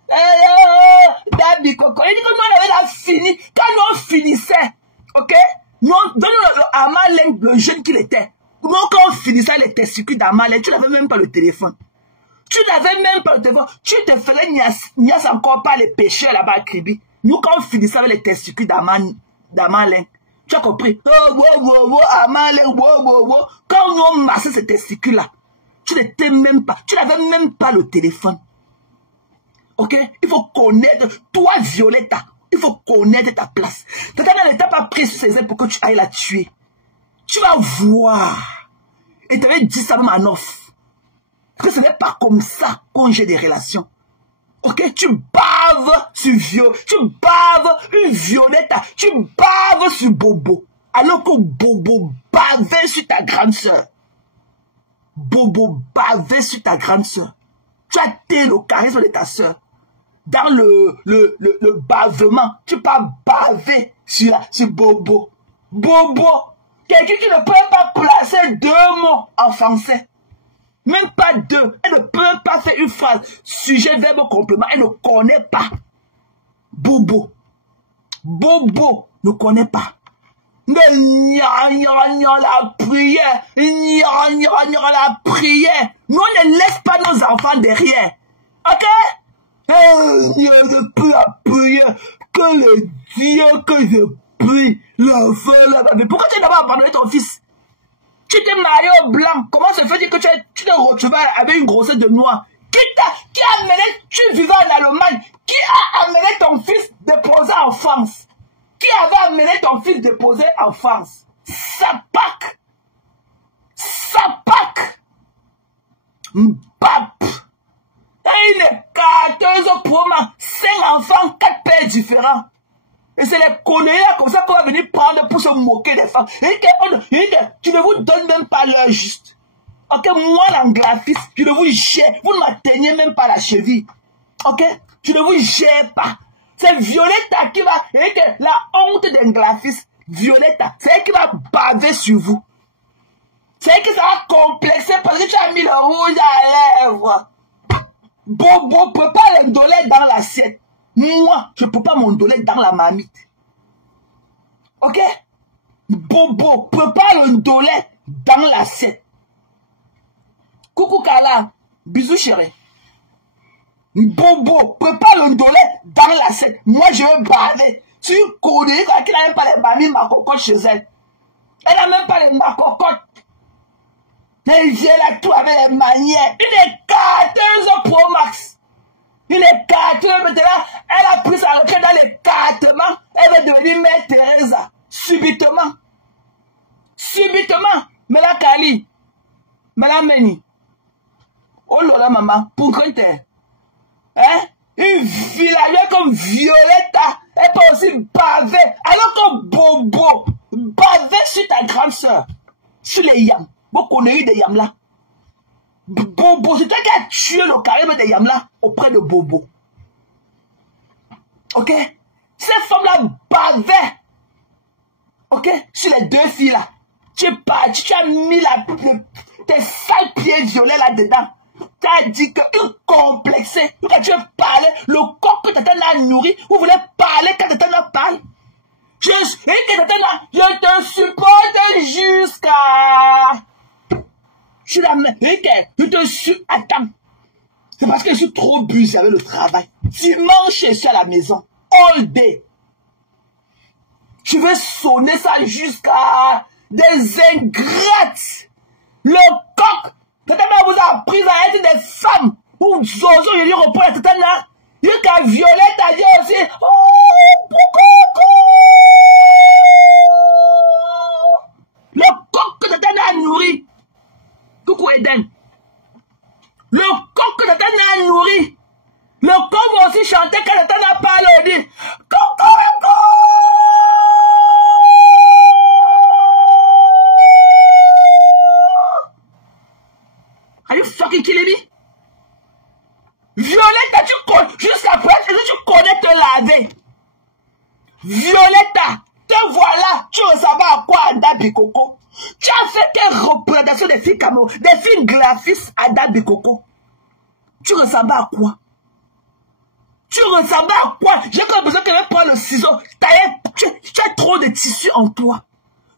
Dabi Coco. Il dit que nous, on avait là fini. Quand nous, on finissait, ok? Nous, donne-nous le Amalek, le jeune qu'il était. Nous, quand on finissait les testicules d'Amalek, tu n'avais même pas le téléphone. Tu n'avais même pas le téléphone. Tu te faisais niasse encore par les pécheurs là-bas à Kribi. Nous, quand on finissait avec les testicules d'Amalek, tu as compris? Amalek, quand nous, on massait ces testicules-là, tu n'étais même pas, tu n'avais même pas le téléphone. Ok? Il faut connaître, toi Violetta, il faut connaître ta place. Peut-être qu'elle n'était pas prise sur ses ailes pour que tu ailles la tuer. Tu vas voir. Et tu avais dit ça même en off. Que ce n'est pas comme ça qu'on gère des relations. Ok? Tu baves sur tu baves une Violetta, tu baves sur Bobo. Alors que Bobo bavait sur ta grande sœur. Bobo bavait sur ta grande sœur. Tu as été le charisme de ta sœur. Dans le bavement, tu peux baver sur Bobo. Bobo, quelqu'un qui ne peut pas placer 2 mots en français. Même pas 2. Elle ne peut pas faire une phrase. Sujet, verbe, complément. Elle ne connaît pas. Bobo. Bobo ne connaît pas. Mais la prière. La prière. Nous, on ne laisse pas nos enfants derrière. Ok? Il ne peut appuyer que le Dieu que je prie. L'enfant là. Mais pourquoi tu n'as pas abandonné ton fils? Tu t'es marié au blanc. Comment se fait que tu te retrouves avec une grossesse de noir? Qui a amené, tu vivais en Allemagne? Qui a amené ton fils déposé en France? Qui avait amené ton fils déposé en France? Sapak. Mbap. Une carteuse pour moi. 5 enfants, 4 pères différents. Et c'est les conneries comme ça qu'on va venir prendre pour se moquer des femmes. Et tu ne vous donnes même pas l'heure juste. Ok, moi l'anglaphiste, je ne vous gère. Vous ne m'atteignez même pas la cheville. Ok, je ne vous gère pas. C'est Violetta qui va, et que la honte d'un graphiste, Violetta, c'est elle qui va baver sur vous. C'est elle qui va complexer parce que tu as mis le rouge à lèvres. Bobo, prépare l'indolette dans l'assiette. Moi, je prépare mon dolette dans la marmite. Ok? Bobo, prépare l'indolette dans l'assiette. Coucou Kala, bisous chérie. Bobo, prépare l'indolette dans l'assiette. Moi, je vais baver. Tu connais qui n'a même pas les mamies ma cocotte chez elle. Elle n'a même pas les ma cocotte. Elle vient là tout avec les manières. Une écarteuse Pro Max. Une écarteuse, maintenant, elle a pris sa retraite dans l'écartement. Elle va devenir Mère Teresa. Subitement. Subitement. Mais la Kali. Mais la Meni. Oh là là, maman. Pour quand t'es. Hein? Une villageoise comme Violetta. Elle peut aussi baver. Alors que Bobo. Baver sur ta grande soeur. Sur les yams. Vous connaissez des yams là. Bobo, c'est toi qui as tué le carême des yams là auprès de Bobo. Ok? Ces femmes-là bavaient. Ok? Sur les deux filles là. Tu es parti, tu as mis tes sales pieds violets là-dedans. Tu as dit que complexé. Quand tu veux parler, le corps que tu as nourri, vous voulez parler quand tu as parlé. Je te supporte jusqu'à... Je suis la même. Je te suis. Attends. C'est parce que je suis trop busy avec le travail. Dimanche, je suis à la maison. All day. Je vais sonner ça jusqu'à des ingrates. Le coq. Tatana vous a appris à être des femmes. Ou Zozo, il lui reprend Tatana. Il y a Violette a dit aussi. Oh, coucou. Le coq que Tatana a nourri. Coucou Eden. Le coq que Tatana a nourri. Le coq va aussi chanter quand Tatana parle. On dit Cocorico. Are you fucking kidding me? Violetta, tu connais, jusqu'à présent, tu connais te laver. Violetta, te voilà, tu ressembles à quoi à Dabi Coco? Tu as fait tes représentations des filles Cameroun, des filles graphistes à Dabi Coco. Tu ressembles à quoi? Tu ressembles à quoi? J'ai comme besoin qu'elle prenne le ciseau, tailler, tu as trop de tissu en toi.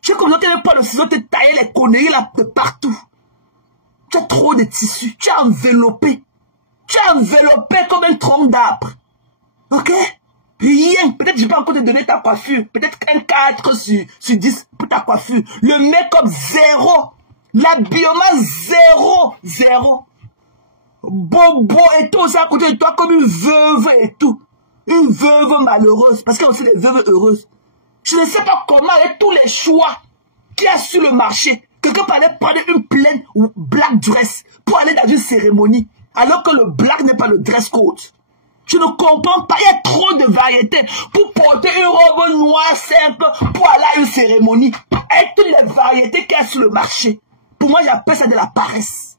J'ai comme besoin qu'elle prenne le ciseau, te tailler les conneries là de partout. Tu as trop de tissu, tu as enveloppé. Tu as enveloppé comme un tronc d'arbre. Ok? Rien. Peut-être que je peux encore te donner ta coiffure. Peut-être un 4 sur 10 pour ta coiffure. Le make-up 0. L'habillement 0. Bobo et tout ça à côté de toi comme une veuve et tout. Une veuve malheureuse. Parce qu'il y a aussi des veuves heureuses. Je ne sais pas comment avec tous les choix qu'il y a sur le marché. Quelqu'un peut aller prendre une pleine ou black dress pour aller dans une cérémonie. Alors que le black n'est pas le dress code. Je ne comprends pas. Il y a trop de variétés pour porter une robe noire simple pour aller à une cérémonie. Avec toutes les variétés qu'il y a sur le marché. Pour moi, j'appelle ça de la paresse.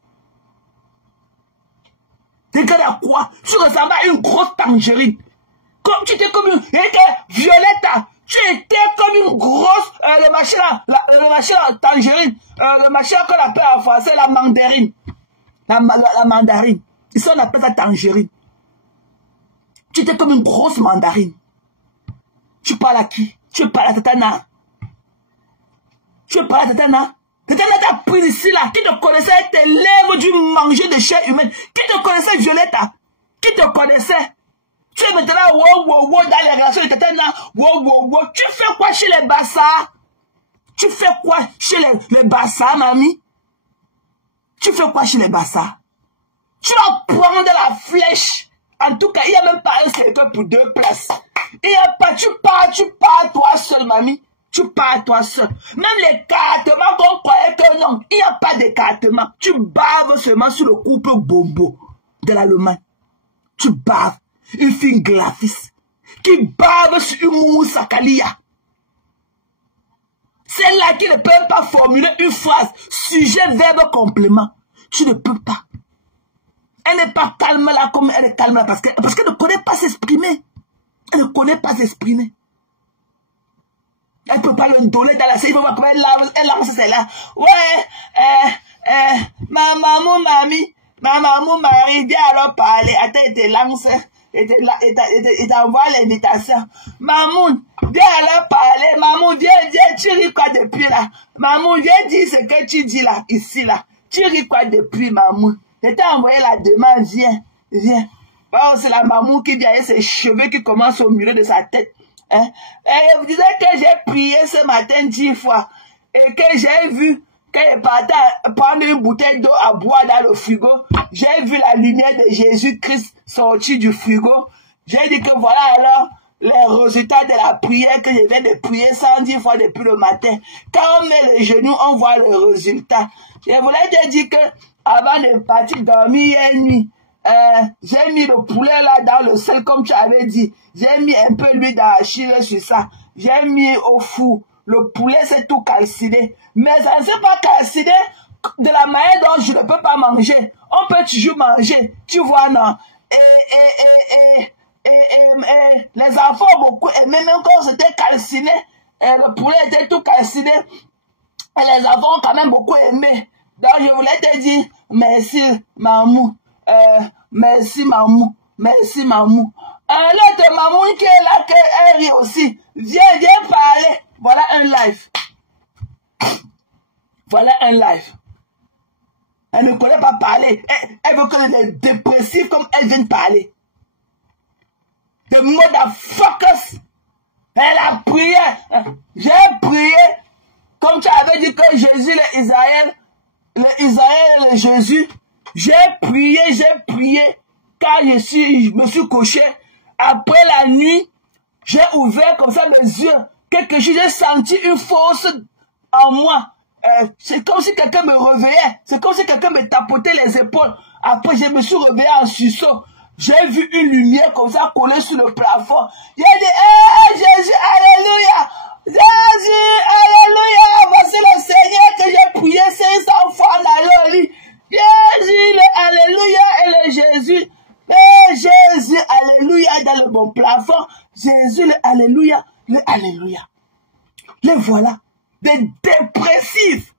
Regarde à quoi? Tu ressembles à une grosse tangerine. Comme tu étais comme une... Violetta, tu étais comme une grosse... le machin là, tangerine. Le machin qu'on appelle en français la mandarine. La mandarine. Ici, on appelle ça tangerine. Tu étais comme une grosse mandarine. Tu parles à qui? Tu parles à Tatana. Tu parles à Tatana. Tatana t'a pris ici là. Qui te connaissait avec tes lèvres du manger de chair humaine? Qui te connaissait, Violetta? Qui te connaissait? Tu es maintenant wow dans les relations de Tatana. Wow. Tu fais quoi chez les bassards? Tu fais quoi chez les bassards, mamie? Tu fais quoi chez les bassards? Tu vas prendre la flèche. En tout cas, il n'y a même pas un secteur pour 2 places. Il n'y a pas, tu pars toi seul, mamie. Tu pars toi seul. Même l'écartement qu'on croyait que non, il n'y a pas d'écartement. Tu baves seulement sur le couple bobo de l'Allemagne. Tu baves. Une fille graphiste qui bave sur une moussakalia. Celle-là qui ne peut même pas formuler une phrase, sujet, verbe, complément. Tu ne peux pas. Elle n'est pas calme là comme elle est calme là parce qu'elle ne connaît pas s'exprimer. Elle ne connaît pas s'exprimer. Elle ne peut pas le donner dans la série. Il faut voir comment elle lance celle-là. Ouais, ma maman, ma maman, Marie, viens alors parler. Attends, elle te lance. Il t'envoie l'invitation. Maman, viens alors parler. Maman, viens, tu ris quoi depuis là? Maman, viens dire ce que tu dis là, ici là. Tu ris quoi depuis, maman? Je t'ai envoyé la demande, viens. Oh, c'est la maman qui vient avec ses cheveux qui commencent au milieu de sa tête. Hein? Et vous disais que j'ai prié ce matin 10 fois et que j'ai vu qu'elle partait prendre une bouteille d'eau à boire dans le frigo. J'ai vu la lumière de Jésus-Christ sortir du frigo. J'ai dit que voilà alors les résultats de la prière que je viens de prier 110 fois depuis le matin. Quand on met les genoux, on voit le résultat. Je voulais te dire que avant de partir dormir hier nuit, j'ai mis le poulet là dans le sel comme tu avais dit. J'ai mis un peu d'huile d'arachide sur ça. J'ai mis au four. Le poulet s'est tout calciné. Mais ça ne s'est pas calciné de la manière dont je ne peux pas manger. On peut toujours manger. Tu vois, non? Les enfants ont beaucoup aimé, même quand c'était calciné. Le poulet était tout calciné. Et les enfants ont quand même beaucoup aimé. Donc je voulais te dire merci, maman. Merci, maman. Merci, maman. L'autre maman qui est là, elle rit aussi. Viens parler. Voilà un live. Voilà un live. Elle ne connaît pas parler. Elle veut que les dépressifs comme elle viennent parler. The motherfuckers. Elle a prié. J'ai prié. Comme tu avais dit que Jésus, Israël et le Jésus. J'ai prié. Car je me suis couché. Après la nuit, j'ai ouvert comme ça mes yeux. Quelque chose, j'ai senti une force en moi. C'est comme si quelqu'un me réveillait. C'est comme si quelqu'un me tapotait les épaules. Après, je me suis réveillé en sursaut. J'ai vu une lumière comme ça collée sur le plafond. J'ai dit, hey, Jésus, alléluia. Jésus, alléluia. Voici le Seigneur que j'ai prié 500 fois dans le lit. Jésus, le alléluia et le Jésus. Et Jésus, alléluia, dans le bon plafond. Jésus, le alléluia, le alléluia. Les voilà, des dépressifs,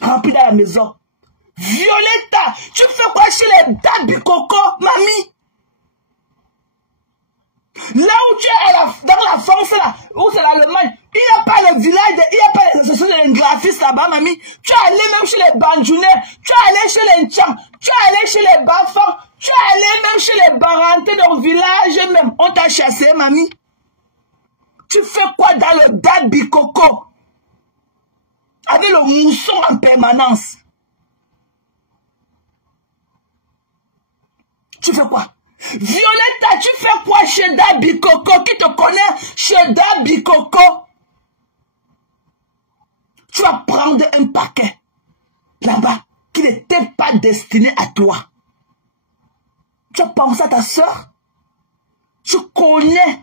remplis dans la maison. Violetta, tu fais quoi chez les dates du coco, mamie? Là où tu es dans la France, là, où c'est l'Allemagne, il n'y a pas le village, il n'y a pas les associations de graphistes là-bas, mamie. Tu es allé même chez les Bandjounais, tu es allé chez les Ntchang, tu es allé chez les Bafans, tu es allé même chez les Barantais dans le village même. On t'a chassé, mamie. Tu fais quoi dans le date Bikoko? Avec le mousson en permanence. Tu fais quoi? Violetta, tu fais quoi chez Dabi Coco? Qui te connaît chez Dabi Coco? Tu vas prendre un paquet là-bas qui n'était pas destiné à toi. Tu as pensé à ta soeur? Tu connais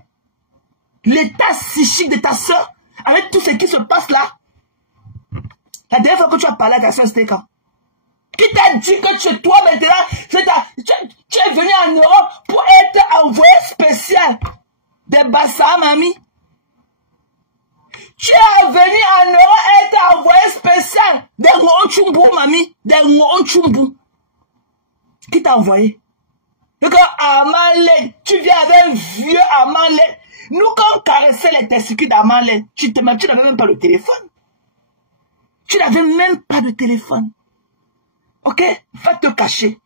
l'état psychique de ta soeur avec tout ce qui se passe là? La dernière fois que tu as parlé à ta soeur, c'était quand? Qui t'a dit que chez toi maintenant, tu es venu en Europe pour être envoyé spécial des Bassa, mamie? Tu es venu en Europe être envoyé spécial des Ngonchumbu, mamie? Des Ngonchumbu. Qui t'a envoyé? Donc, Amalé, tu viens avec un vieux Amalé. Nous, quand on caressait les testicules d'Amalé, tu n'avais même pas le téléphone. Tu n'avais même pas de téléphone. Ok? Va te cacher.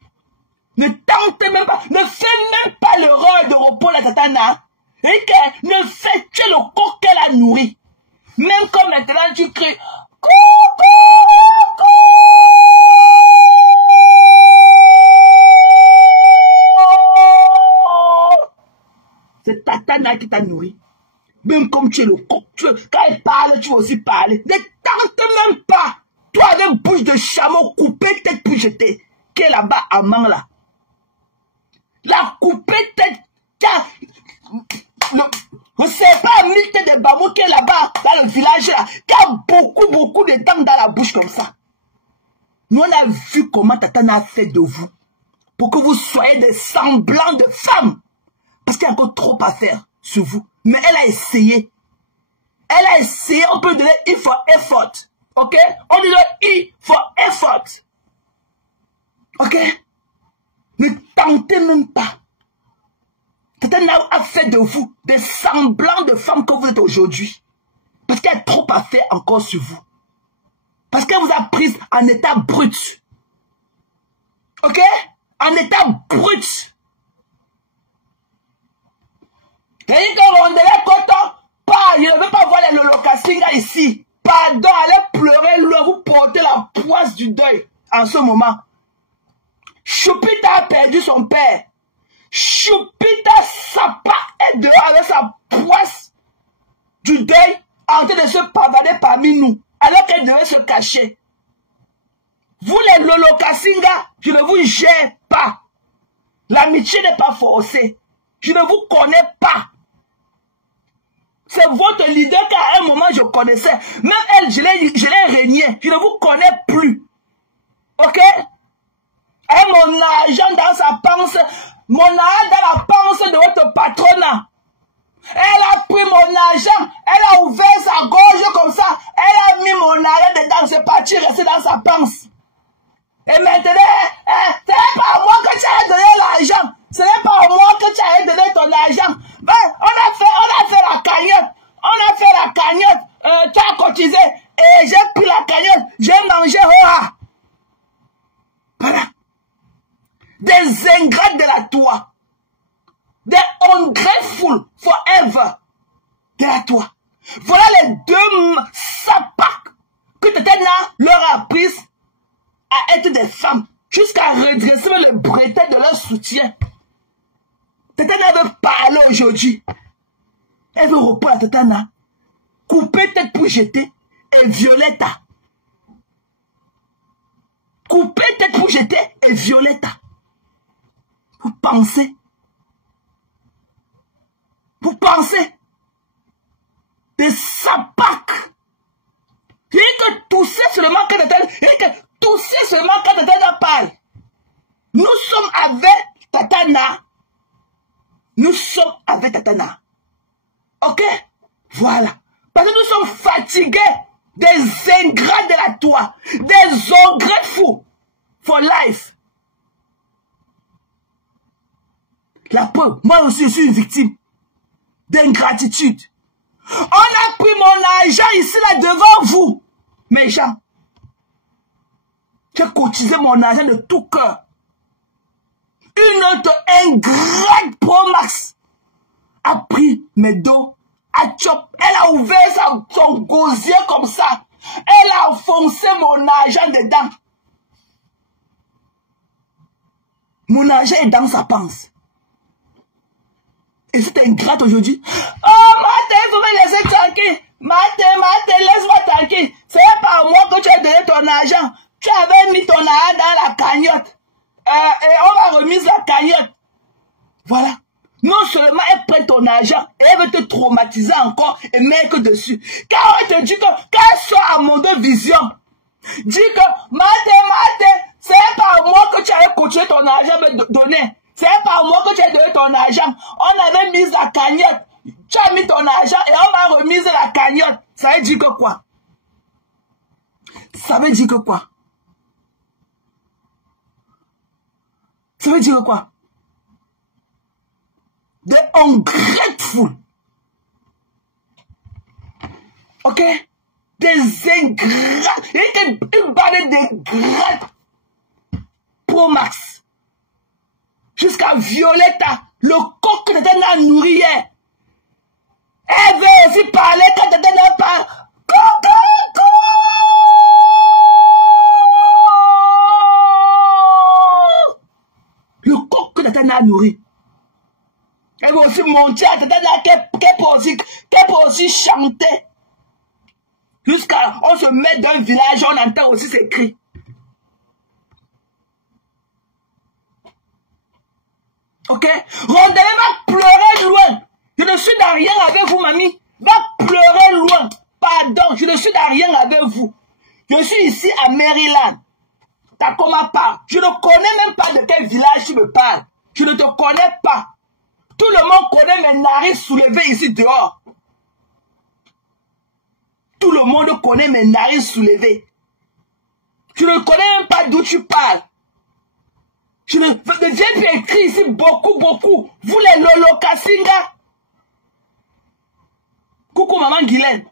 Ne tente même pas. Ne fais même pas l'erreur de repos la tatana. Et que ne fais que le coq qu'elle a nourri. Même comme maintenant tu cries. Coucou! C'est tatana qui t'a nourri. Même comme tu es le coq. Quand elle parle, tu vas aussi parler. Ne tente même pas. Toi avec bouche de chameau coupée tête puis jeter. Qui est là-bas à main là. La coupée tête. On ne sait pas mille têtes de bambou qui est là-bas dans le village là. Qui a beaucoup de dents dans la bouche comme ça. Nous on a vu comment Tatana a fait de vous. Pour que vous soyez des semblants de femmes. Parce qu'il y a encore trop à faire sur vous. Mais elle a essayé. Elle a essayé, on peut donner I for effort. Ok? On dit I for effort. Ok? Ne tentez même pas. Tatana a fait de vous des semblants de femmes que vous êtes aujourd'hui. Parce qu'il y a trop à faire encore sur vous. Parce qu'elle vous a prise en état brut. Ok? En état brut. C'est-à-dire que Rondelet Coton, pas, je ne veux pas voir les Lolokasinga ici. Pardon, allez pleurer loin, vous portez la poisse du deuil en ce moment. Choupita a perdu son père. Choupita Sapa est dehors avec sa poisse du deuil en train de se pavaner parmi nous, alors qu'elle devait se cacher. Vous les Lolokasinga, je ne vous gère pas. L'amitié n'est pas forcée. Je ne vous connais pas. C'est votre leader qu'à un moment je connaissais. Même elle, je l'ai régné. Je ne vous connais plus. Ok? Et mon argent dans sa panse, mon argent dans la panse de votre patronat. Elle a pris mon argent, elle a ouvert sa gorge comme ça, elle a mis mon argent dedans, c'est parti rester dans sa panse. Et maintenant, ce n'est pas à moi que tu as donné l'argent. Ce n'est pas à moi que tu as donné ton argent. Ben, on a fait la cagnotte. On a fait la cagnotte. Tu as cotisé. Et j'ai pris la cagnotte. J'ai mangé. Voilà. Des ingrats de la toi. Des ungrateful forever de la toi. Voilà les deux sapacs que Tatana leur a pris à être des femmes, jusqu'à redresser le bretelle de leur soutien. Tatana veut parler aujourd'hui. Elle veut reprendre à Tatana, couper tête pour jeter, et Violetta. Couper tête pour jeter, et Violetta. Vous pensez des sapacs. Il dit que tousser seulement quand Tatana, tousser seulement quand Tatana parle. Nous sommes avec Tatana. Nous sommes avec Tatana. Ok? Voilà. Parce que nous sommes fatigués des ingrats de la toi. Des ungrateful for life. La preuve, moi aussi je suis une victime d'ingratitude. On a pris mon argent ici là devant vous, mes gens. J'ai cotisé mon argent de tout cœur. Une autre ingrate Pro Max a pris mes dos, a chop, elle a ouvert son gosier comme ça. Elle a enfoncé mon argent dedans. Mon argent est dans sa panse. Et c'est ingrate aujourd'hui. Oh, Martin, il faut me laisser tranquille. Martin, laisse-moi tranquille. C'est pas à moi que tu as donné ton argent. Tu avais mis ton argent dans la cagnotte. Et on va remise la cagnotte. Voilà. Non seulement elle prend ton argent, et elle veut te traumatiser encore et mettre dessus. Car elle te dit que quand elle sort à mon de vision, dit que Martin, c'est pas à moi que tu avais continué ton argent me donner. C'est pas à moi que tu as donné ton argent. On avait mis la cagnotte. Tu as mis ton argent et on m'a remise la cagnotte. Ça veut dire que quoi? Ça veut dire que quoi? Ça veut dire quoi? Des ungrateful. Ok? Des ingrats. Une bande d'ingrats. Pro Max. Jusqu'à Violetta. Le coq que Tatana a nourri hier. Elle veut aussi parler quand Tatana parle. Le coq que Tatana a nourri. Elle veut aussi monter à Tatana qu'elle peut aussi chanter. Jusqu'à on se met dans un village, on entend aussi ses cris. Ok? Rondelet va pleurer loin. Je ne suis dans rien avec vous, mamie. Va pleurer loin. Pardon, je ne suis dans rien avec vous. Je suis ici à Maryland. Takoma parle. Je ne connais même pas de quel village tu me parles. Je ne te connais pas. Tout le monde connaît mes narines soulevées ici dehors. Tout le monde connaît mes narines soulevées. Tu ne connais même pas d'où tu parles. Je ne viens plus écrire ici beaucoup. Vous les Lolo Kassinga. Coucou maman Guylaine.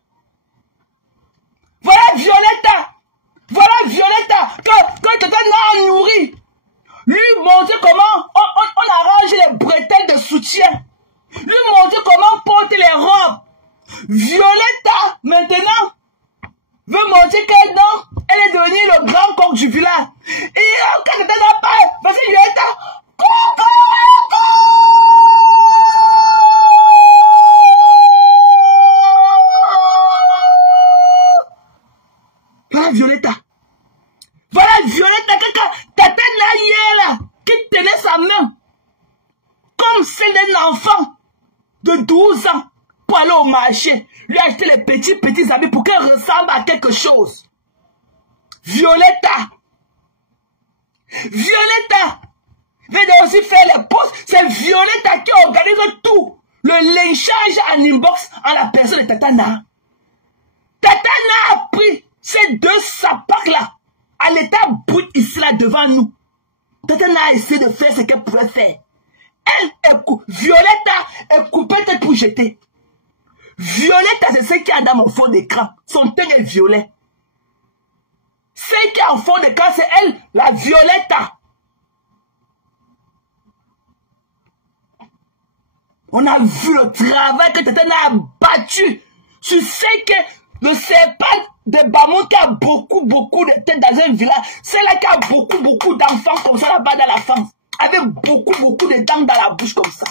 Voilà Violetta. Quand quelqu'un l'a nourri. Lui montrer comment on arrange les bretelles de soutien. Lui montrer comment porter les robes. Violetta, maintenant, veut montrer qu'elle est devenue le grand coq du village. Et quand quelqu'un n'a pas, vas-y Violetta, coucou. Voilà Violetta, Tata Nayela, qui tenait sa main, comme celle d'un enfant de 12 ans, pour aller au marché, lui acheter les petits habits pour qu'elle ressemble à quelque chose. Violetta, vient aussi faire les posts, c'est Violetta qui organise tout, le lynchage en inbox en la personne de Tatana. Tatana a pris ces deux sapacs-là, à l'état brut ici là devant nous. Tatana a essayé de faire ce qu'elle pouvait faire. Violetta est coupée tête pour jeter. Violetta, c'est ce qu'il y a dans mon fond d'écran. Son teint est violet. Ce qui est en fond d'écran, c'est elle, la Violetta. On a vu le travail que Tatana a battu sur ce que le serpent de Bamon qui a beaucoup de têtes dans un village. C'est là qui a beaucoup d'enfants comme ça là-bas dans la France. Avec beaucoup de dents dans la bouche comme ça.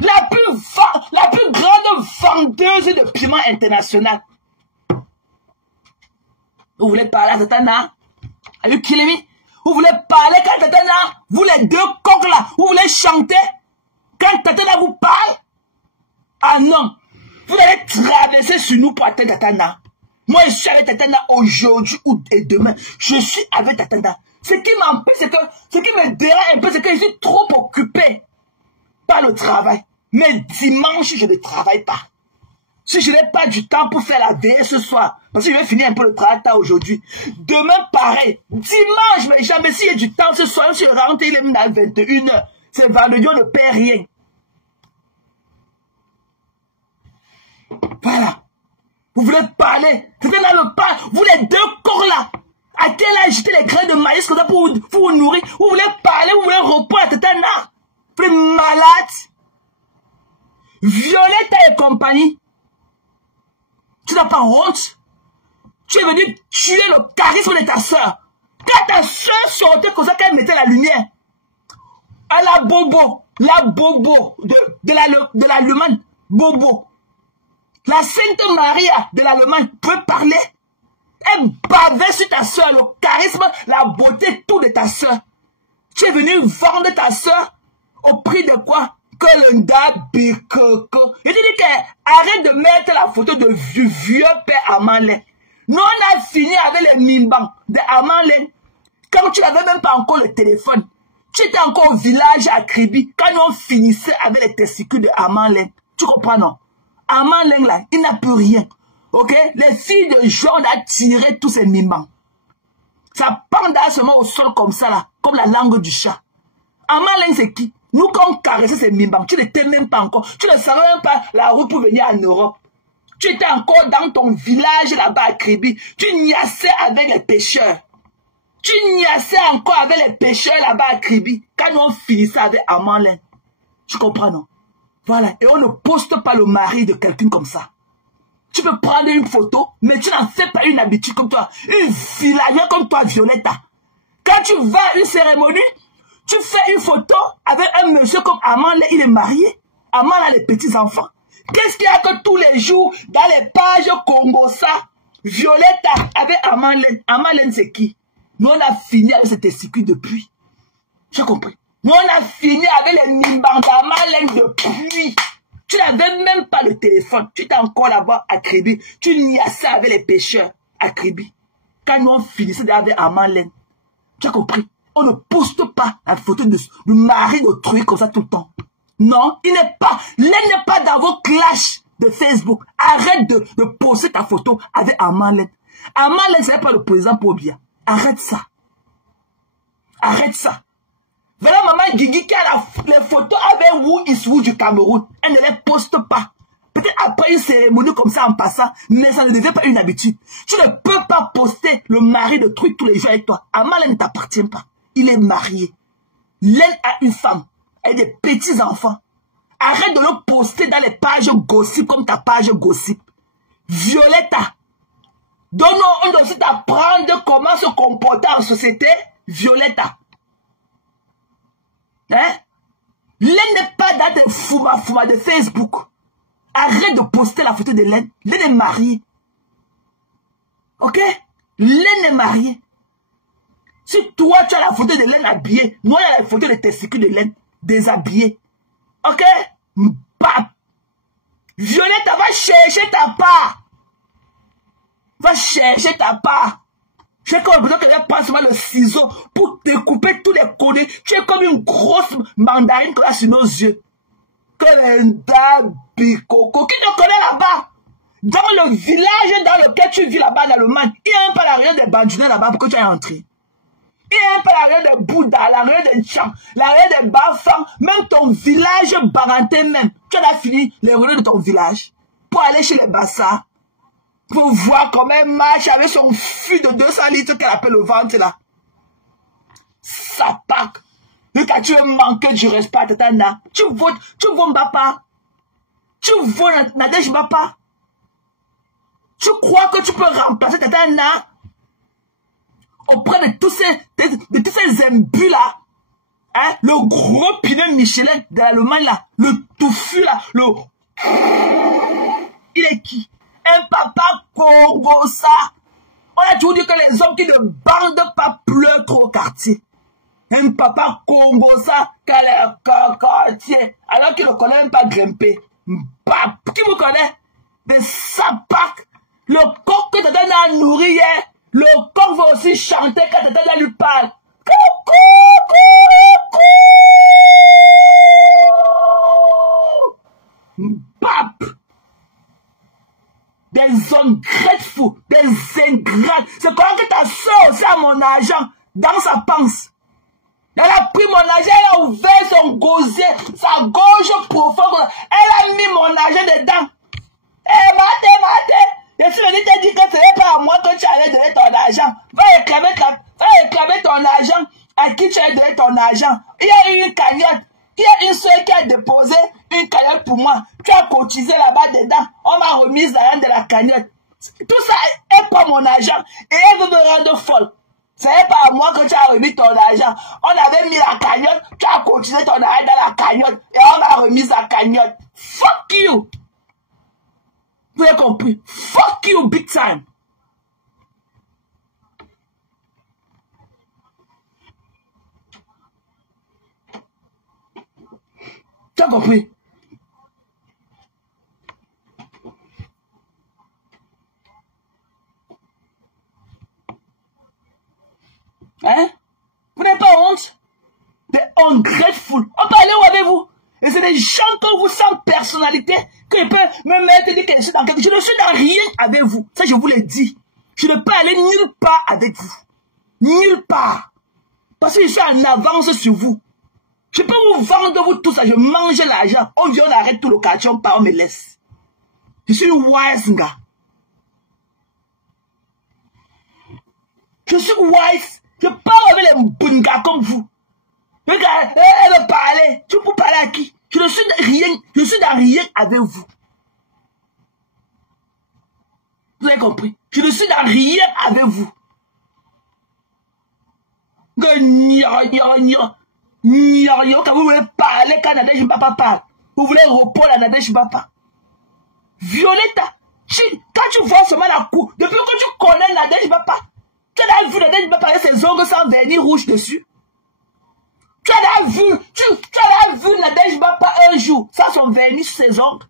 La plus grande vendeuse de piment international. Vous voulez parler à Tatana? Are you kidding me? Vous voulez parler quand Tatana, vous les deux coqs là, vous voulez chanter quand Tatana vous parle? Ah non, vous allez traverser sur nous pour atteindre Tatana. Moi, je suis avec Tatana aujourd'hui et demain. Je suis avec Tatana. Ce qui m'empêche, c'est que, ce qui me dérange un peu, c'est que je suis trop occupé par le travail. Mais dimanche, je ne travaille pas. Si je n'ai pas du temps pour faire la veille ce soir, parce que je vais finir un peu le travail aujourd'hui. Demain, pareil. Dimanche, mais jamais s'il y a du temps ce soir, je rentre, il est même à 21h. C'est vendredi, on ne perd rien. Voilà. Vous voulez parler? C'était dans le pas. Vous les deux corps là. À quel âge j'étais les grains de maïs comme ça pour vous nourrir? Vous voulez parler? Vous voulez reprendre à Tatana? Vous êtes malade? Violetta et compagnie. Tu n'as pas honte? Tu es venu tuer le charisme de ta soeur. Quand ta soeur sortait comme ça, qu'elle mettait la lumière. À la bobo de l'Allemagne. Bobo. La Sainte Maria de l'Allemagne peut parler. Elle bavait sur ta soeur, le charisme, la beauté, tout de ta soeur. Tu es venu vendre ta soeur au prix de quoi? Que le Bikoko. Je te dis qu'arrête de mettre la photo du vieux père Amanlé. Nous, on a fini avec les mimbans de Amanlé. Quand tu n'avais même pas encore le téléphone. Tu étais encore au village à Kribi. Quand nous on finissait avec les testicules de Amanlé. Tu comprends, non? Amanlé, là, il n'a plus rien. Ok? Les filles de Jean ont tiré tous ces mimbans. Ça pend seulement au sol comme ça, là. Comme la langue du chat. Amanlé, c'est qui? Nous, quand on caressait ces mimbans, tu n'étais même pas encore. Tu ne savais même pas la route pour venir en Europe. Tu étais encore dans ton village là-bas à Kribi. Tu niassais avec les pêcheurs. Tu niassais encore avec les pêcheurs là-bas à Kribi. Quand nous on finissait avec Amanlé. Tu comprends, non? Voilà. Et on ne poste pas le mari de quelqu'un comme ça. Tu peux prendre une photo, mais tu n'en fais pas une habitude comme toi. Une villageoise comme toi, Violetta. Quand tu vas à une cérémonie, tu fais une photo avec un monsieur comme Amanlé, il est marié. Amanlé a les petits-enfants. Qu'est-ce qu'il y a que tous les jours, dans les pages Congo, ça, Violetta avec Amanlé. Amanlé, c'est qui? Nous, on a fini avec cet circuit depuis. J'ai compris. Nous, on a fini avec les mimbans d'Amanlé depuis. Tu n'avais même pas le téléphone. Tu étais encore là-bas à Kribi. Tu niassais avec les pêcheurs à Kribi. Quand nous, on finissait avec Amanlé. Tu as compris? On ne poste pas la photo du mari d'autrui comme ça tout le temps. Non, il n'est pas. L'aile n'est pas dans vos clashs de Facebook. Arrête de poster ta photo avec Amalek. Amalek, ce n'est pas le président Pobia. Arrête ça. Arrête ça. Voilà maman Guigui qui a les photos avec Who is Who du Cameroun. Elle ne les poste pas. Peut-être après une cérémonie comme ça en passant, mais ça ne devient pas une habitude. Tu ne peux pas poster le mari de trucs tous les jours avec toi. Amalek ne t'appartient pas. Il est marié. L'aile a une femme. Elle a des petits-enfants. Arrête de le poster dans les pages gossip comme ta page gossip. Violetta. Donc on doit aussi t'apprendre comment se comporter en société. Violetta. Hein? L'aile n'est pas dans des fouma de Facebook. Arrête de poster la photo de l'aile. L'aile est mariée. Ok? L'aile est mariée. Si toi, tu as la photo de l'aile habillée, moi, il y a la photo de testicules de l'aile déshabillée. Ok? Bap! Violetta, va chercher ta part. Va chercher ta part. Tu es comme besoin qu'elle prenne seulement le ciseau pour découper tous les codés. Tu es comme une grosse mandarine qu'on a sur nos yeux. Comme un dabicoco. Qui te connaît là-bas? Dans le village dans lequel tu vis là-bas, dans le man, il n'y a même pas la réunion des bandinets là-bas pour que tu ailles entrer. Il n'y a même pas la réunion des Bouddha, la réunion des Tchang, la réunion des Bafang, même ton village baranté même. Tu as fini les réunions de ton village pour aller chez les Bassa. Pour voir comment elle marche avec son fût de 200 litres qu'elle appelle le ventre là. Ça pack. Et quand tu veux manquer du respect à Tatana, tu votes Mbapa. Tu votes Nadej Mbapa. Tu crois que tu peux remplacer Tatana auprès de tous ces imbus là. Hein? Le gros pneu Michelin de l'Allemagne là. Le touffu là. Il est qui? Un papa Congo ça. On a toujours dit que les hommes qui ne bandent pas pleurent trop au quartier. Un papa Congo ça, qui a le quartier, alors qu'il ne connaît même pas grimper. Qui vous connaît? Des sapacs. Le coq que t'as à nourrir hier, le coq va aussi chanter quand t'as lui parle. Bap! Des ungrateful, des ingrats. C'est comment que ta soeur aussi a mon argent dans sa panse. Elle a pris mon argent, elle a ouvert son gosier, sa gorge profonde. Elle a mis mon argent dedans. Eh, mate. Et si je t'ai dit que ce n'est pas à moi que tu avais donné ton argent, va réclamer ton argent à qui tu as donné ton argent. Il y a eu une cagnotte. Il y a une soeur qui a déposé une cagnotte pour moi. Tu as cotisé là-bas dedans. On m'a remis l'argent de la cagnotte. Tout ça est pas mon argent. Et elle veut me rendre folle. Ce n'est pas à moi que tu as remis ton argent. On avait mis la cagnotte. Tu as cotisé ton argent dans la cagnotte. Et on m'a remis la cagnotte. Fuck you. Vous avez compris? Fuck you big time. Tu as compris? Hein? Vous n'avez pas honte? Des ungrateful. On peut aller où avec vous? Et c'est des gens que vous sans personnalité qui peuvent me mettre dire que je suis dans quelque chose. Je ne suis dans rien avec vous. Ça, je vous l'ai dit. Je ne peux aller nulle part avec vous. Nulle part. Parce que je suis en avance sur vous. Je peux vous vendre vous tout ça. Je mange l'argent. On vient, on arrête tout le quartier, on part, on me laisse. Je suis wise, gars. Je suis wise. Je parle avec les bungas comme vous. Regarde, elle veut parler. Tu peux parler à qui? Je ne suis dans rien avec vous. Vous avez compris? Je ne suis dans rien avec vous. Quand vous voulez parler, quand Nadej Mbapa parle, vous voulez répondre à Nadej Mbapa. Violetta, quand tu vois seulement la cour, depuis que tu connais Nadej Mbapa, tu as vu Nadej Mbapa avec ses ongles sans vernis rouge dessus. Tu as vu Nadej Mbapa un jour, sans son vernis sur ses ongles.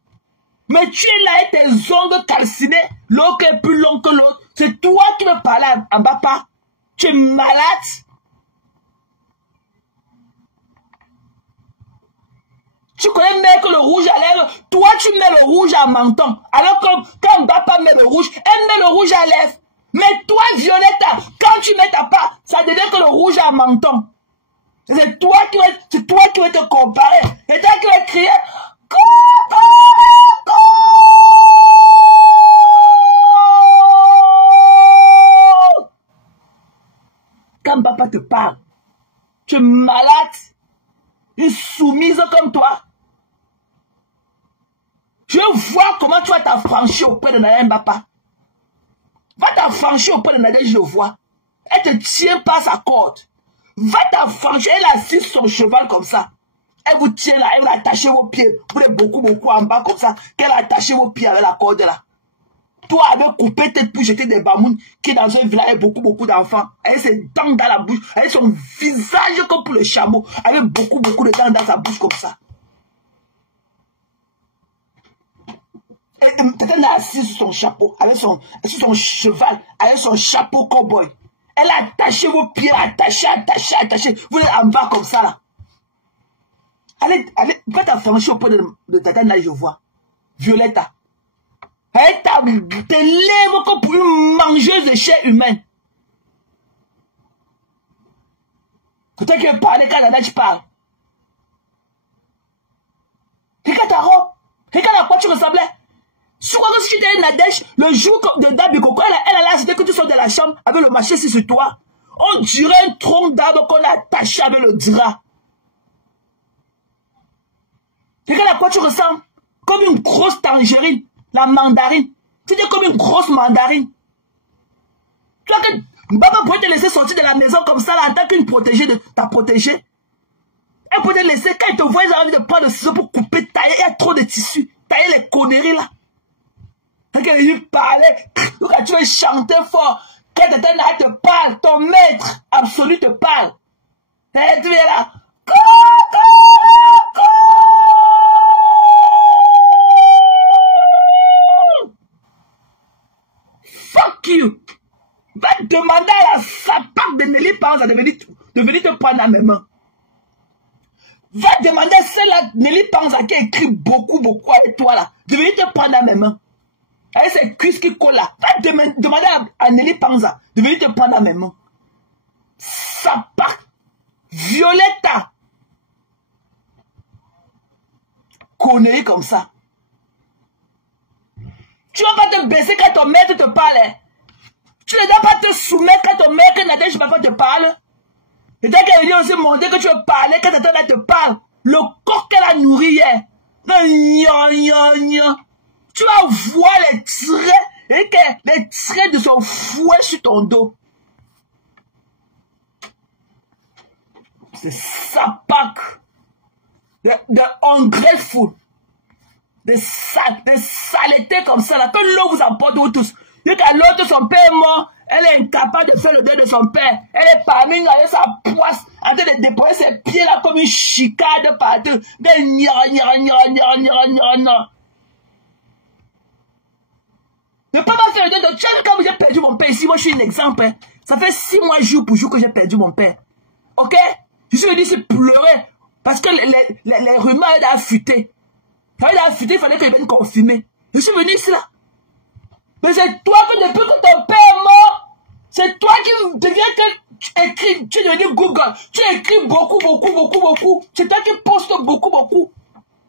Mais tu es là avec tes ongles calcinés, l'autre est plus long que l'autre. C'est toi qui veux parler à Mbapa. Tu es malade. Tu tu connais mieux que le rouge à lèvres. Toi, tu mets le rouge à menton. Alors que quand Mbappa met le rouge, elle met le rouge à lèvres. Mais toi, Violetta, quand tu mets ta part, ça devient que le rouge à menton. C'est toi qui vas te comparer. C'est toi qui vas crier. Quand papa te parle, tu es malade, une soumise comme toi. Je vois comment tu vas t'affranchir auprès de Nana Mbappa. Va t'affranchir auprès de Nadège, je le vois. Elle te tient pas sa corde. Va t'affranchir, elle assise son cheval comme ça. Elle vous tient là, elle va attacher vos pieds. Vous êtes beaucoup en bas comme ça. Qu'elle a attaché vos pieds avec la corde là. Toi, avec coupé tête pour jeter des bamounes qui est dans un village avec beaucoup d'enfants. Avec ses dents dans la bouche. Avec son visage comme pour le chameau. Avec beaucoup de dents dans sa bouche comme ça. Peut-être là assise sur son chapeau, sur son cheval, avec son chapeau cowboy. Elle a attaché vos pieds, attaché. Vous êtes en bas comme ça là. Allez, va t'affranchir auprès de Tata Nali, je vois. Violetta. Elle t'élève comme pour une mangeuse de chair humaine. Peut-être qu'elle parle quand Nadège parle. Regarde ta robe. Regarde à quoi tu ressemblais. Si tu étais une Nadège, le jour de Dabikoko, elle a là, c'était que tu sors de la chambre avec le machin sur toi. On dirait un tronc d'arbre qu'on a attaché avec le drap. Regarde à quoi tu ressembles. Comme une grosse tangerine. La mandarine. Tu étais comme une grosse mandarine. Tu vois que Mbappa pourrait te laisser sortir de la maison comme ça là, en tant qu'une protégée de ta protégée. Elle pourrait te laisser, quand elle te voit, ils ont envie de prendre le ciseau pour couper, tailler. Il y a trop de tissus. Tailler les conneries là. Quand elle lui parlait, quand tu veux chanter fort, quand elle te parle, ton maître absolu te parle. Et tu es là. Fuck you. Va demander à la sapac de Nelly Panza de venir te prendre à mes mains. Va demander à celle-là, Nelly Panza, qui a écrit beaucoup avec toi là, de venir te prendre à mes mains. Avec ses cuisses qui collent là. Va demander à Nelly Panza de venir te prendre à mes mains. Sapac. Violetta. Connerie comme ça. Tu ne vas pas te baisser quand ton maître te parle. Tu ne dois pas te soumettre quand ton maître Nadège Mbappa te parle. Et dès qu'elle vient aussi montrer que tu veux parler quand elle te parle. Le corps qu'elle a nourri hier. Tu vas voir les traits de son fouet sur ton dos. C'est sapac. De ungrateful. Des saletés comme ça là. Que l'eau vous emporte vous tous. Et qu'à l'autre, son père est mort. Elle est incapable de faire le deuil de son père. Elle est parmi nous avec sa poisse en train de déployer ses pieds là comme une chicade partout. Mais ne pas faire le deuil de Tchèque comme j'ai perdu mon père ici. Moi, je suis un exemple. Hein. Ça fait 6 mois jour pour jour que j'ai perdu mon père. Ok? Je suis venu ici pleurer parce que les rumeurs étaient affûtées. Il fallait qu'elle vienne confirmer. Je suis venu ici là. Mais c'est toi que depuis que ton père est mort, c'est toi qui deviens que tu écris, tu es devenu Google. Tu écris beaucoup. C'est toi qui postes beaucoup.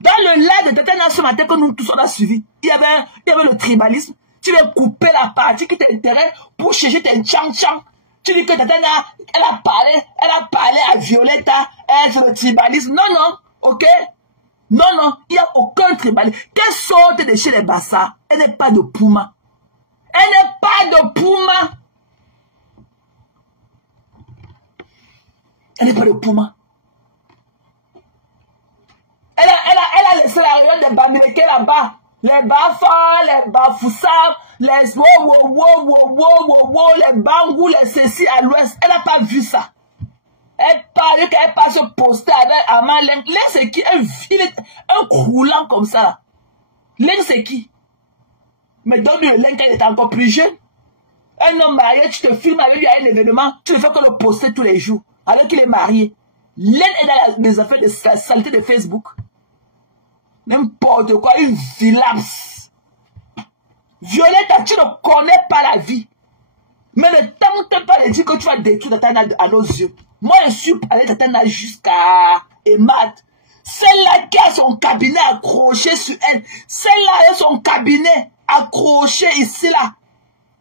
Dans le live de Tata ce matin que nous tous on a suivi, il y avait le tribalisme. Tu veux couper la partie qui t'intéresse pour chercher tes tchang-tchang. Tu dis que Tata elle a parlé à Violetta, c'est le tribalisme. Non, ok? Non, il n'y a aucun tribalisme. Qu'elle sorte de chez les Bassa, elle n'est pas de Pouma. Elle n'est pas de Pouma. Elle n'est pas de Pouma. Elle a laissé la réunion des Bamileke là-bas. Les Bafans, les Bafoussam, les les Bangou, les Cécis à l'ouest. Elle n'a pas vu ça. Elle parlait qu'elle passe se poster avec Aman Leng. Leng c'est qui? Il est un croulant comme ça là. Leng c'est qui? Mais donne le Leng quand il est encore plus jeune. Un homme marié, tu te filmes avec lui à un événement, tu ne fais que le poster tous les jours. Alors qu'il est marié. Leng est dans les affaires de saleté de Facebook. N'importe quoi, une vilaps. Violette, tu ne connais pas la vie. Mais ne tente pas de dire que tu vas détruire Tata à nos yeux. Moi, je suis allé Tata jusqu'à Emad. Celle-là qui a son cabinet accroché sur elle. Celle-là a son cabinet accroché ici, là.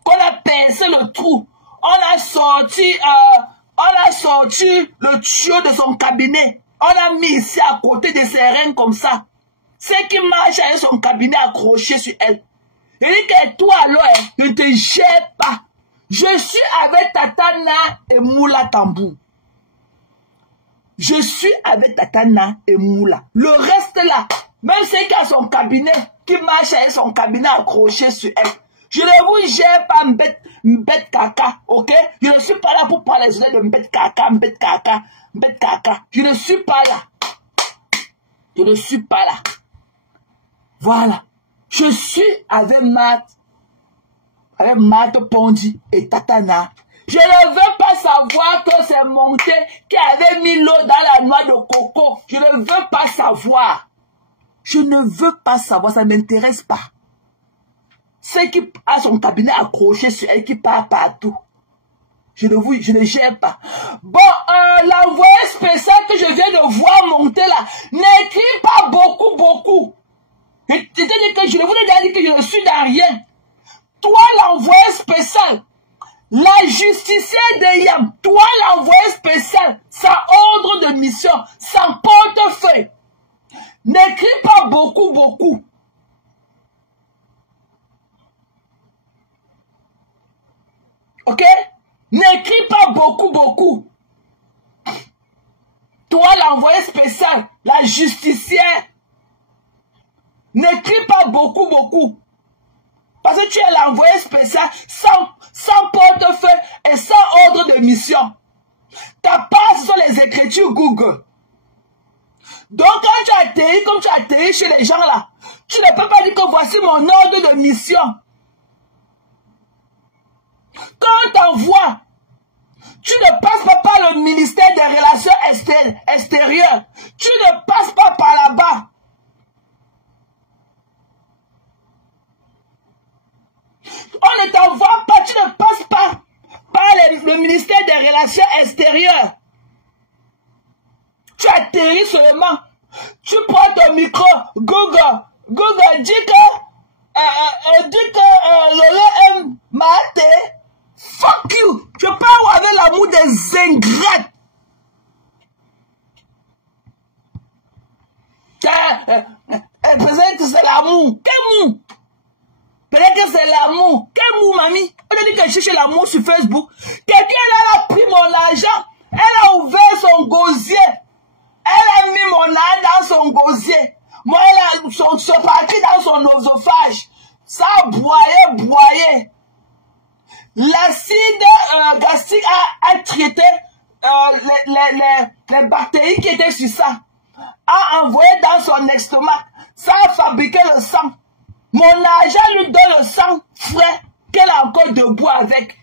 Qu'on a pincé le trou. On a sorti le tuyau de son cabinet. On a mis ici à côté de ses reins comme ça. C'est qui marche avec son cabinet accroché sur elle. Il dit que toi, alors, ne te gère pas. Je suis avec Tatana et Moula Tambou. Je suis avec Tatana et Moula. Le reste là, même ceux qui a son cabinet, qui marche avec son cabinet accroché sur elle. Je ne vous gère pas mbête caca, ok? Je ne suis pas là pour parler de mbête caca, mbête caca, mbête caca. Je ne suis pas là. Je ne suis pas là. Voilà. Je suis avec Matt Pondi et Tatana. Je ne veux pas savoir que c'est Monté qui avait mis l'eau dans la noix de coco. Je ne veux pas savoir. Je ne veux pas savoir. Ça ne m'intéresse pas. C'est qui a son cabinet accroché sur elle qui part partout. Je ne gère pas. Bon, l'envoyé spécial que je viens de voir monter là, n'écrit pas beaucoup. C'est-à-dire que je vous ai déjà dit que je ne suis dans rien. Toi, l'envoyé spécial, la justicière de Yam, toi, l'envoyé spécial, sans ordre de mission, sans portefeuille, n'écris pas beaucoup. Ok? N'écris pas beaucoup. Toi, l'envoyé spécial, la justicière, n'écris pas beaucoup. Parce que tu es l'envoyé spécial sans portefeuille et sans ordre de mission. Ta passe sur les écritures Google. Donc quand tu atterris comme tu atterris chez les gens là, tu ne peux pas dire que voici mon ordre de mission. Quand on t'envoie, tu ne passes pas par le ministère des Relations extérieures. Tu ne passes pas par là-bas. On ne t'envoie pas, tu ne passes pas par le ministère des Relations extérieures. Tu atterris seulement. Tu prends ton micro, Google dit que Lolo aime Maté. Fuck you. Je parle avec l'amour des ingrates. Peut-être c'est l'amour. Quel mou? Peut-être que c'est l'amour. Quel mou, mamie? On a dit qu'elle cherchait l'amour sur Facebook. Quelqu'un là a pris mon argent. Elle a ouvert son gosier. Elle a mis mon âne dans son gosier. Moi, elle a son parti dans son oesophage. Ça a broyé. L'acide gastrique a traité les bactéries qui étaient sur ça. A envoyé dans son estomac. Ça a fabriqué le sang. Mon argent lui donne le sang frais qu'elle a encore debout avec.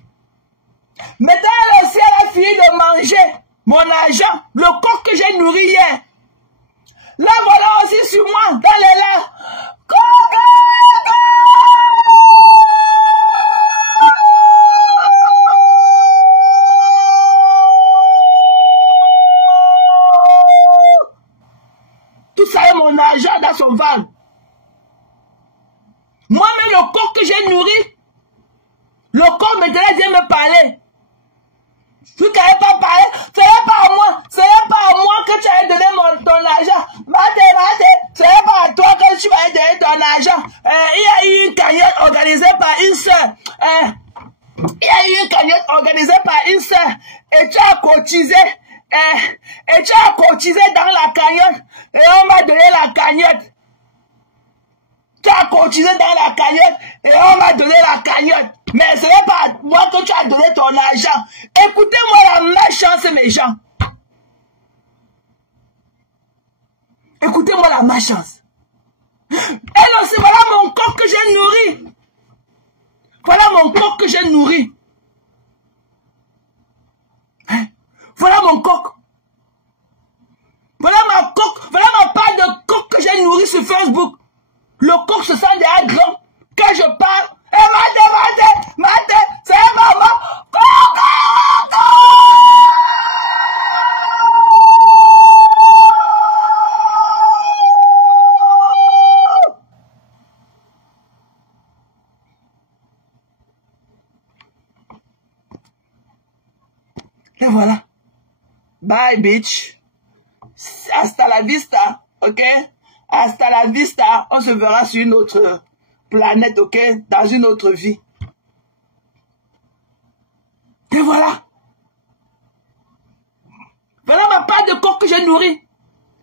Maintenant, elle aussi, elle a fini de manger mon argent, le coq que j'ai nourri hier. Là, voilà aussi sur moi, dans les lacs. Tout ça est mon argent dans son ventre. Moi-même, le corps que j'ai nourri, le corps maintenant vient me parler. Tu n'avais pas parlé, ce n'est pas à moi, que tu as donné ton argent. Maté, ce n'est pas à toi que tu vas donner ton argent. Il y a eu une cagnotte organisée par une sœur. Et tu as cotisé. Et tu as cotisé dans la cagnotte. Et on m'a donné la cagnotte. Tu as cotisé dans la cagnotte et on m'a donné la cagnotte. Mais ce n'est pas à moi que tu as donné ton argent. Écoutez-moi la malchance, mes gens. Écoutez-moi la malchance. Elle aussi, voilà mon corps que j'ai nourri. Voilà mon corps que j'ai nourri. Hein? Voilà mon coq. Voilà ma coque. Voilà ma part de coq que j'ai nourri dit sur Facebook, le coq se sent déjà grand. Quand je parle, Maté, c'est maman. Et voilà. Bye, bitch. Hasta la vista, ok? Hasta la vista. On se verra sur une autre planète, ok? Dans une autre vie. Et voilà. Voilà ma part de coq que j'ai nourri.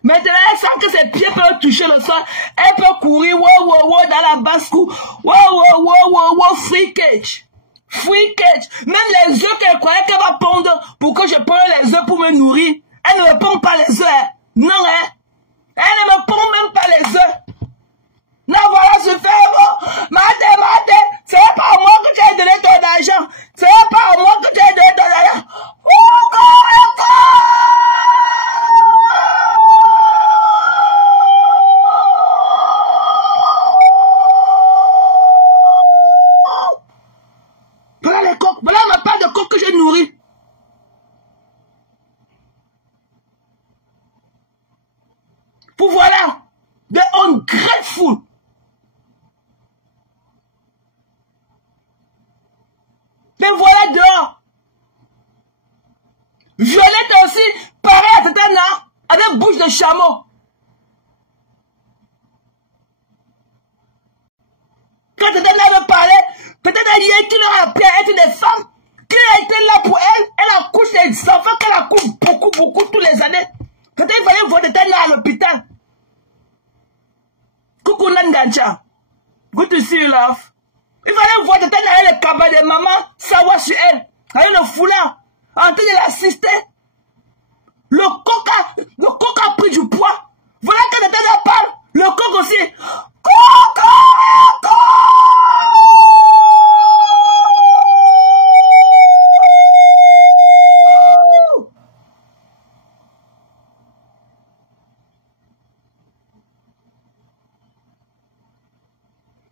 Maintenant, elle sent que ses pieds peuvent toucher le sol. Elle peut courir, wow, dans la basse-cour. Wow, free cage. Free cage. Même les œufs qu'elle croyait qu'elle va pondre pour que je prenne les œufs pour me nourrir. Elle ne me pond pas les œufs. Hein. Non, hein. Elle ne me pond même pas les œufs. Non, voilà, ce fait, Maté, c'est pas moi que tu as donné ton argent. C'est pas moi que tu as donné ton argent. Voilà les coqs, voilà ma part de coq que j'ai nourri. Pour voilà, de ungrateful. Mais voilà dehors. Violette aussi, pareil à Tatana, avec bouche de chameau. Quand Tatana me parlait, peut-être elle qui leur a appris à être des femmes, qui a été là pour elle, elle accouche les enfants qu'elle accouche beaucoup tous les années. Peut-être il fallait voir Tatana à l'hôpital. Coucou Nangancha. Good to see you, love. Il fallait voir Tatana avec le cabas de maman, savoir sur elle. Avec le foulard, en train de l'assister. Le coq a pris du poids. Voilà que Tatana parle. Le coq aussi.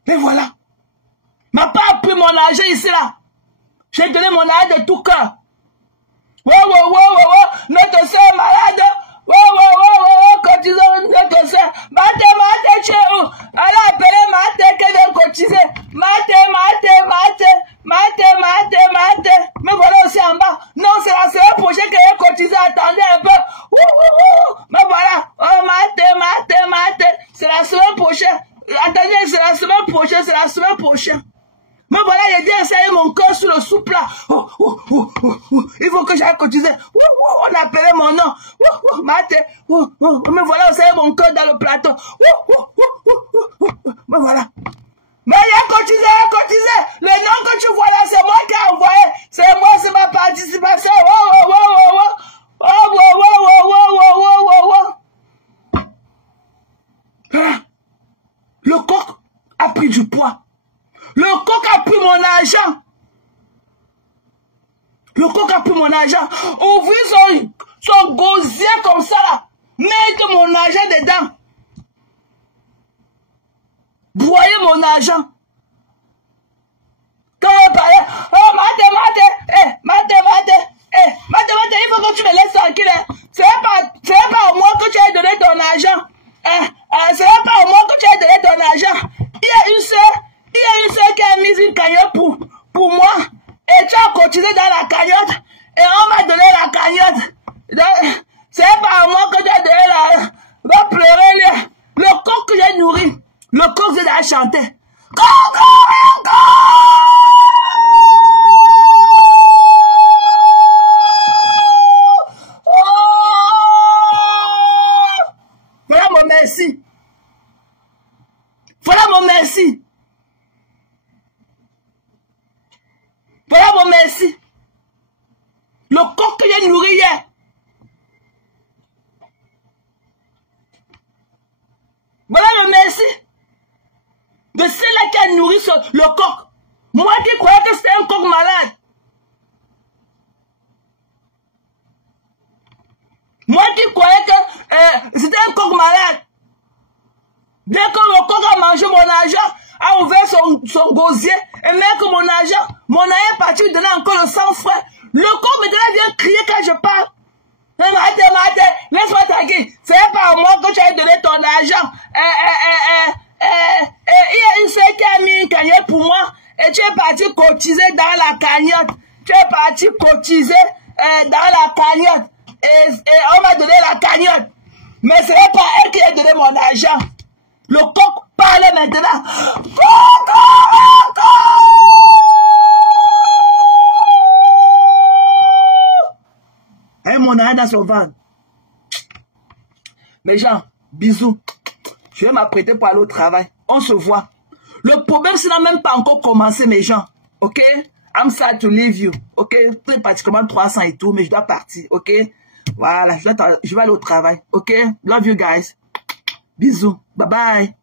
Et voilà. M'a pas pris mon argent ici là. J'ai donné mon argent de tout cœur. Notre soeur est malade. Cotisons notre soeur. Maté, chez où? Elle a appelé Maté qui vient cotiser. Maté. Mais voilà aussi en bas. Non, c'est la semaine prochaine qu'elle vient cotiser. Attendez un peu. Mais voilà. Oh, Maté. C'est la semaine prochaine. Attendez, c'est la semaine prochaine. Mais voilà, j'ai dit essayer mon cœur sur le soupe là. Il faut que j'aille cotiser. On a appelé mon nom. Maté. Mais voilà, essayer mon cœur dans le plateau. Mais voilà. Mais il a cotisé. Le nom que tu vois là, c'est moi qui ai envoyé. C'est moi, c'est ma participation. Le coq a pris du poids. Le coq a pris mon argent. Ouvrir son gosier comme ça là. Mettre mon argent dedans. Broyer mon argent. Quand on parlait, oh Maté, il faut que tu me laisses tranquille. C'est pas moi que tu as donné ton argent. C'est pas moi que tu as donné ton argent. Il y a une sœur qui a mis une cagnotte pour moi. Et tu as cotisé dans la cagnotte. Et on m'a donné la cagnotte. Donc, c'est pas moi que tu as donné la... Va pleurer, le coq que j'ai nourri. Le coq c'est d'aller chanter. Voilà mon merci. Voilà mon merci. Le coq que j'ai nourri hier. Voilà le merci. De celle-là qui a nourri le coq. Moi qui croyais que c'était un coq malade. Moi qui croyais que c'était un coq malade. mon argent, a ouvert son gosier, et même que mon argent est parti lui donner encore le 100 francs. Le corps maintenant vient crier quand je parle. Maté, laisse-moi taguer. C'est pas à moi que tu as donné ton argent. Il y a une fille qui a mis une cagnotte pour moi, et tu es parti cotiser dans la cagnotte. Tu es parti cotiser dans la cagnotte. Et on m'a donné la cagnotte. Mais ce n'est pas elle qui a donné mon argent. Le coq parle maintenant. Et mon argent dans son ventre. Mes gens, bisous. Je vais m'apprêter pour aller au travail. On se voit. Le problème, ça n'a même pas encore commencé, mes gens. Ok? I'm sad to leave you. Ok? C'est pratiquement 300 et tout, mais je dois partir. Ok? Voilà, je vais aller au travail. Ok? Love you guys. Bisous. Bye bye.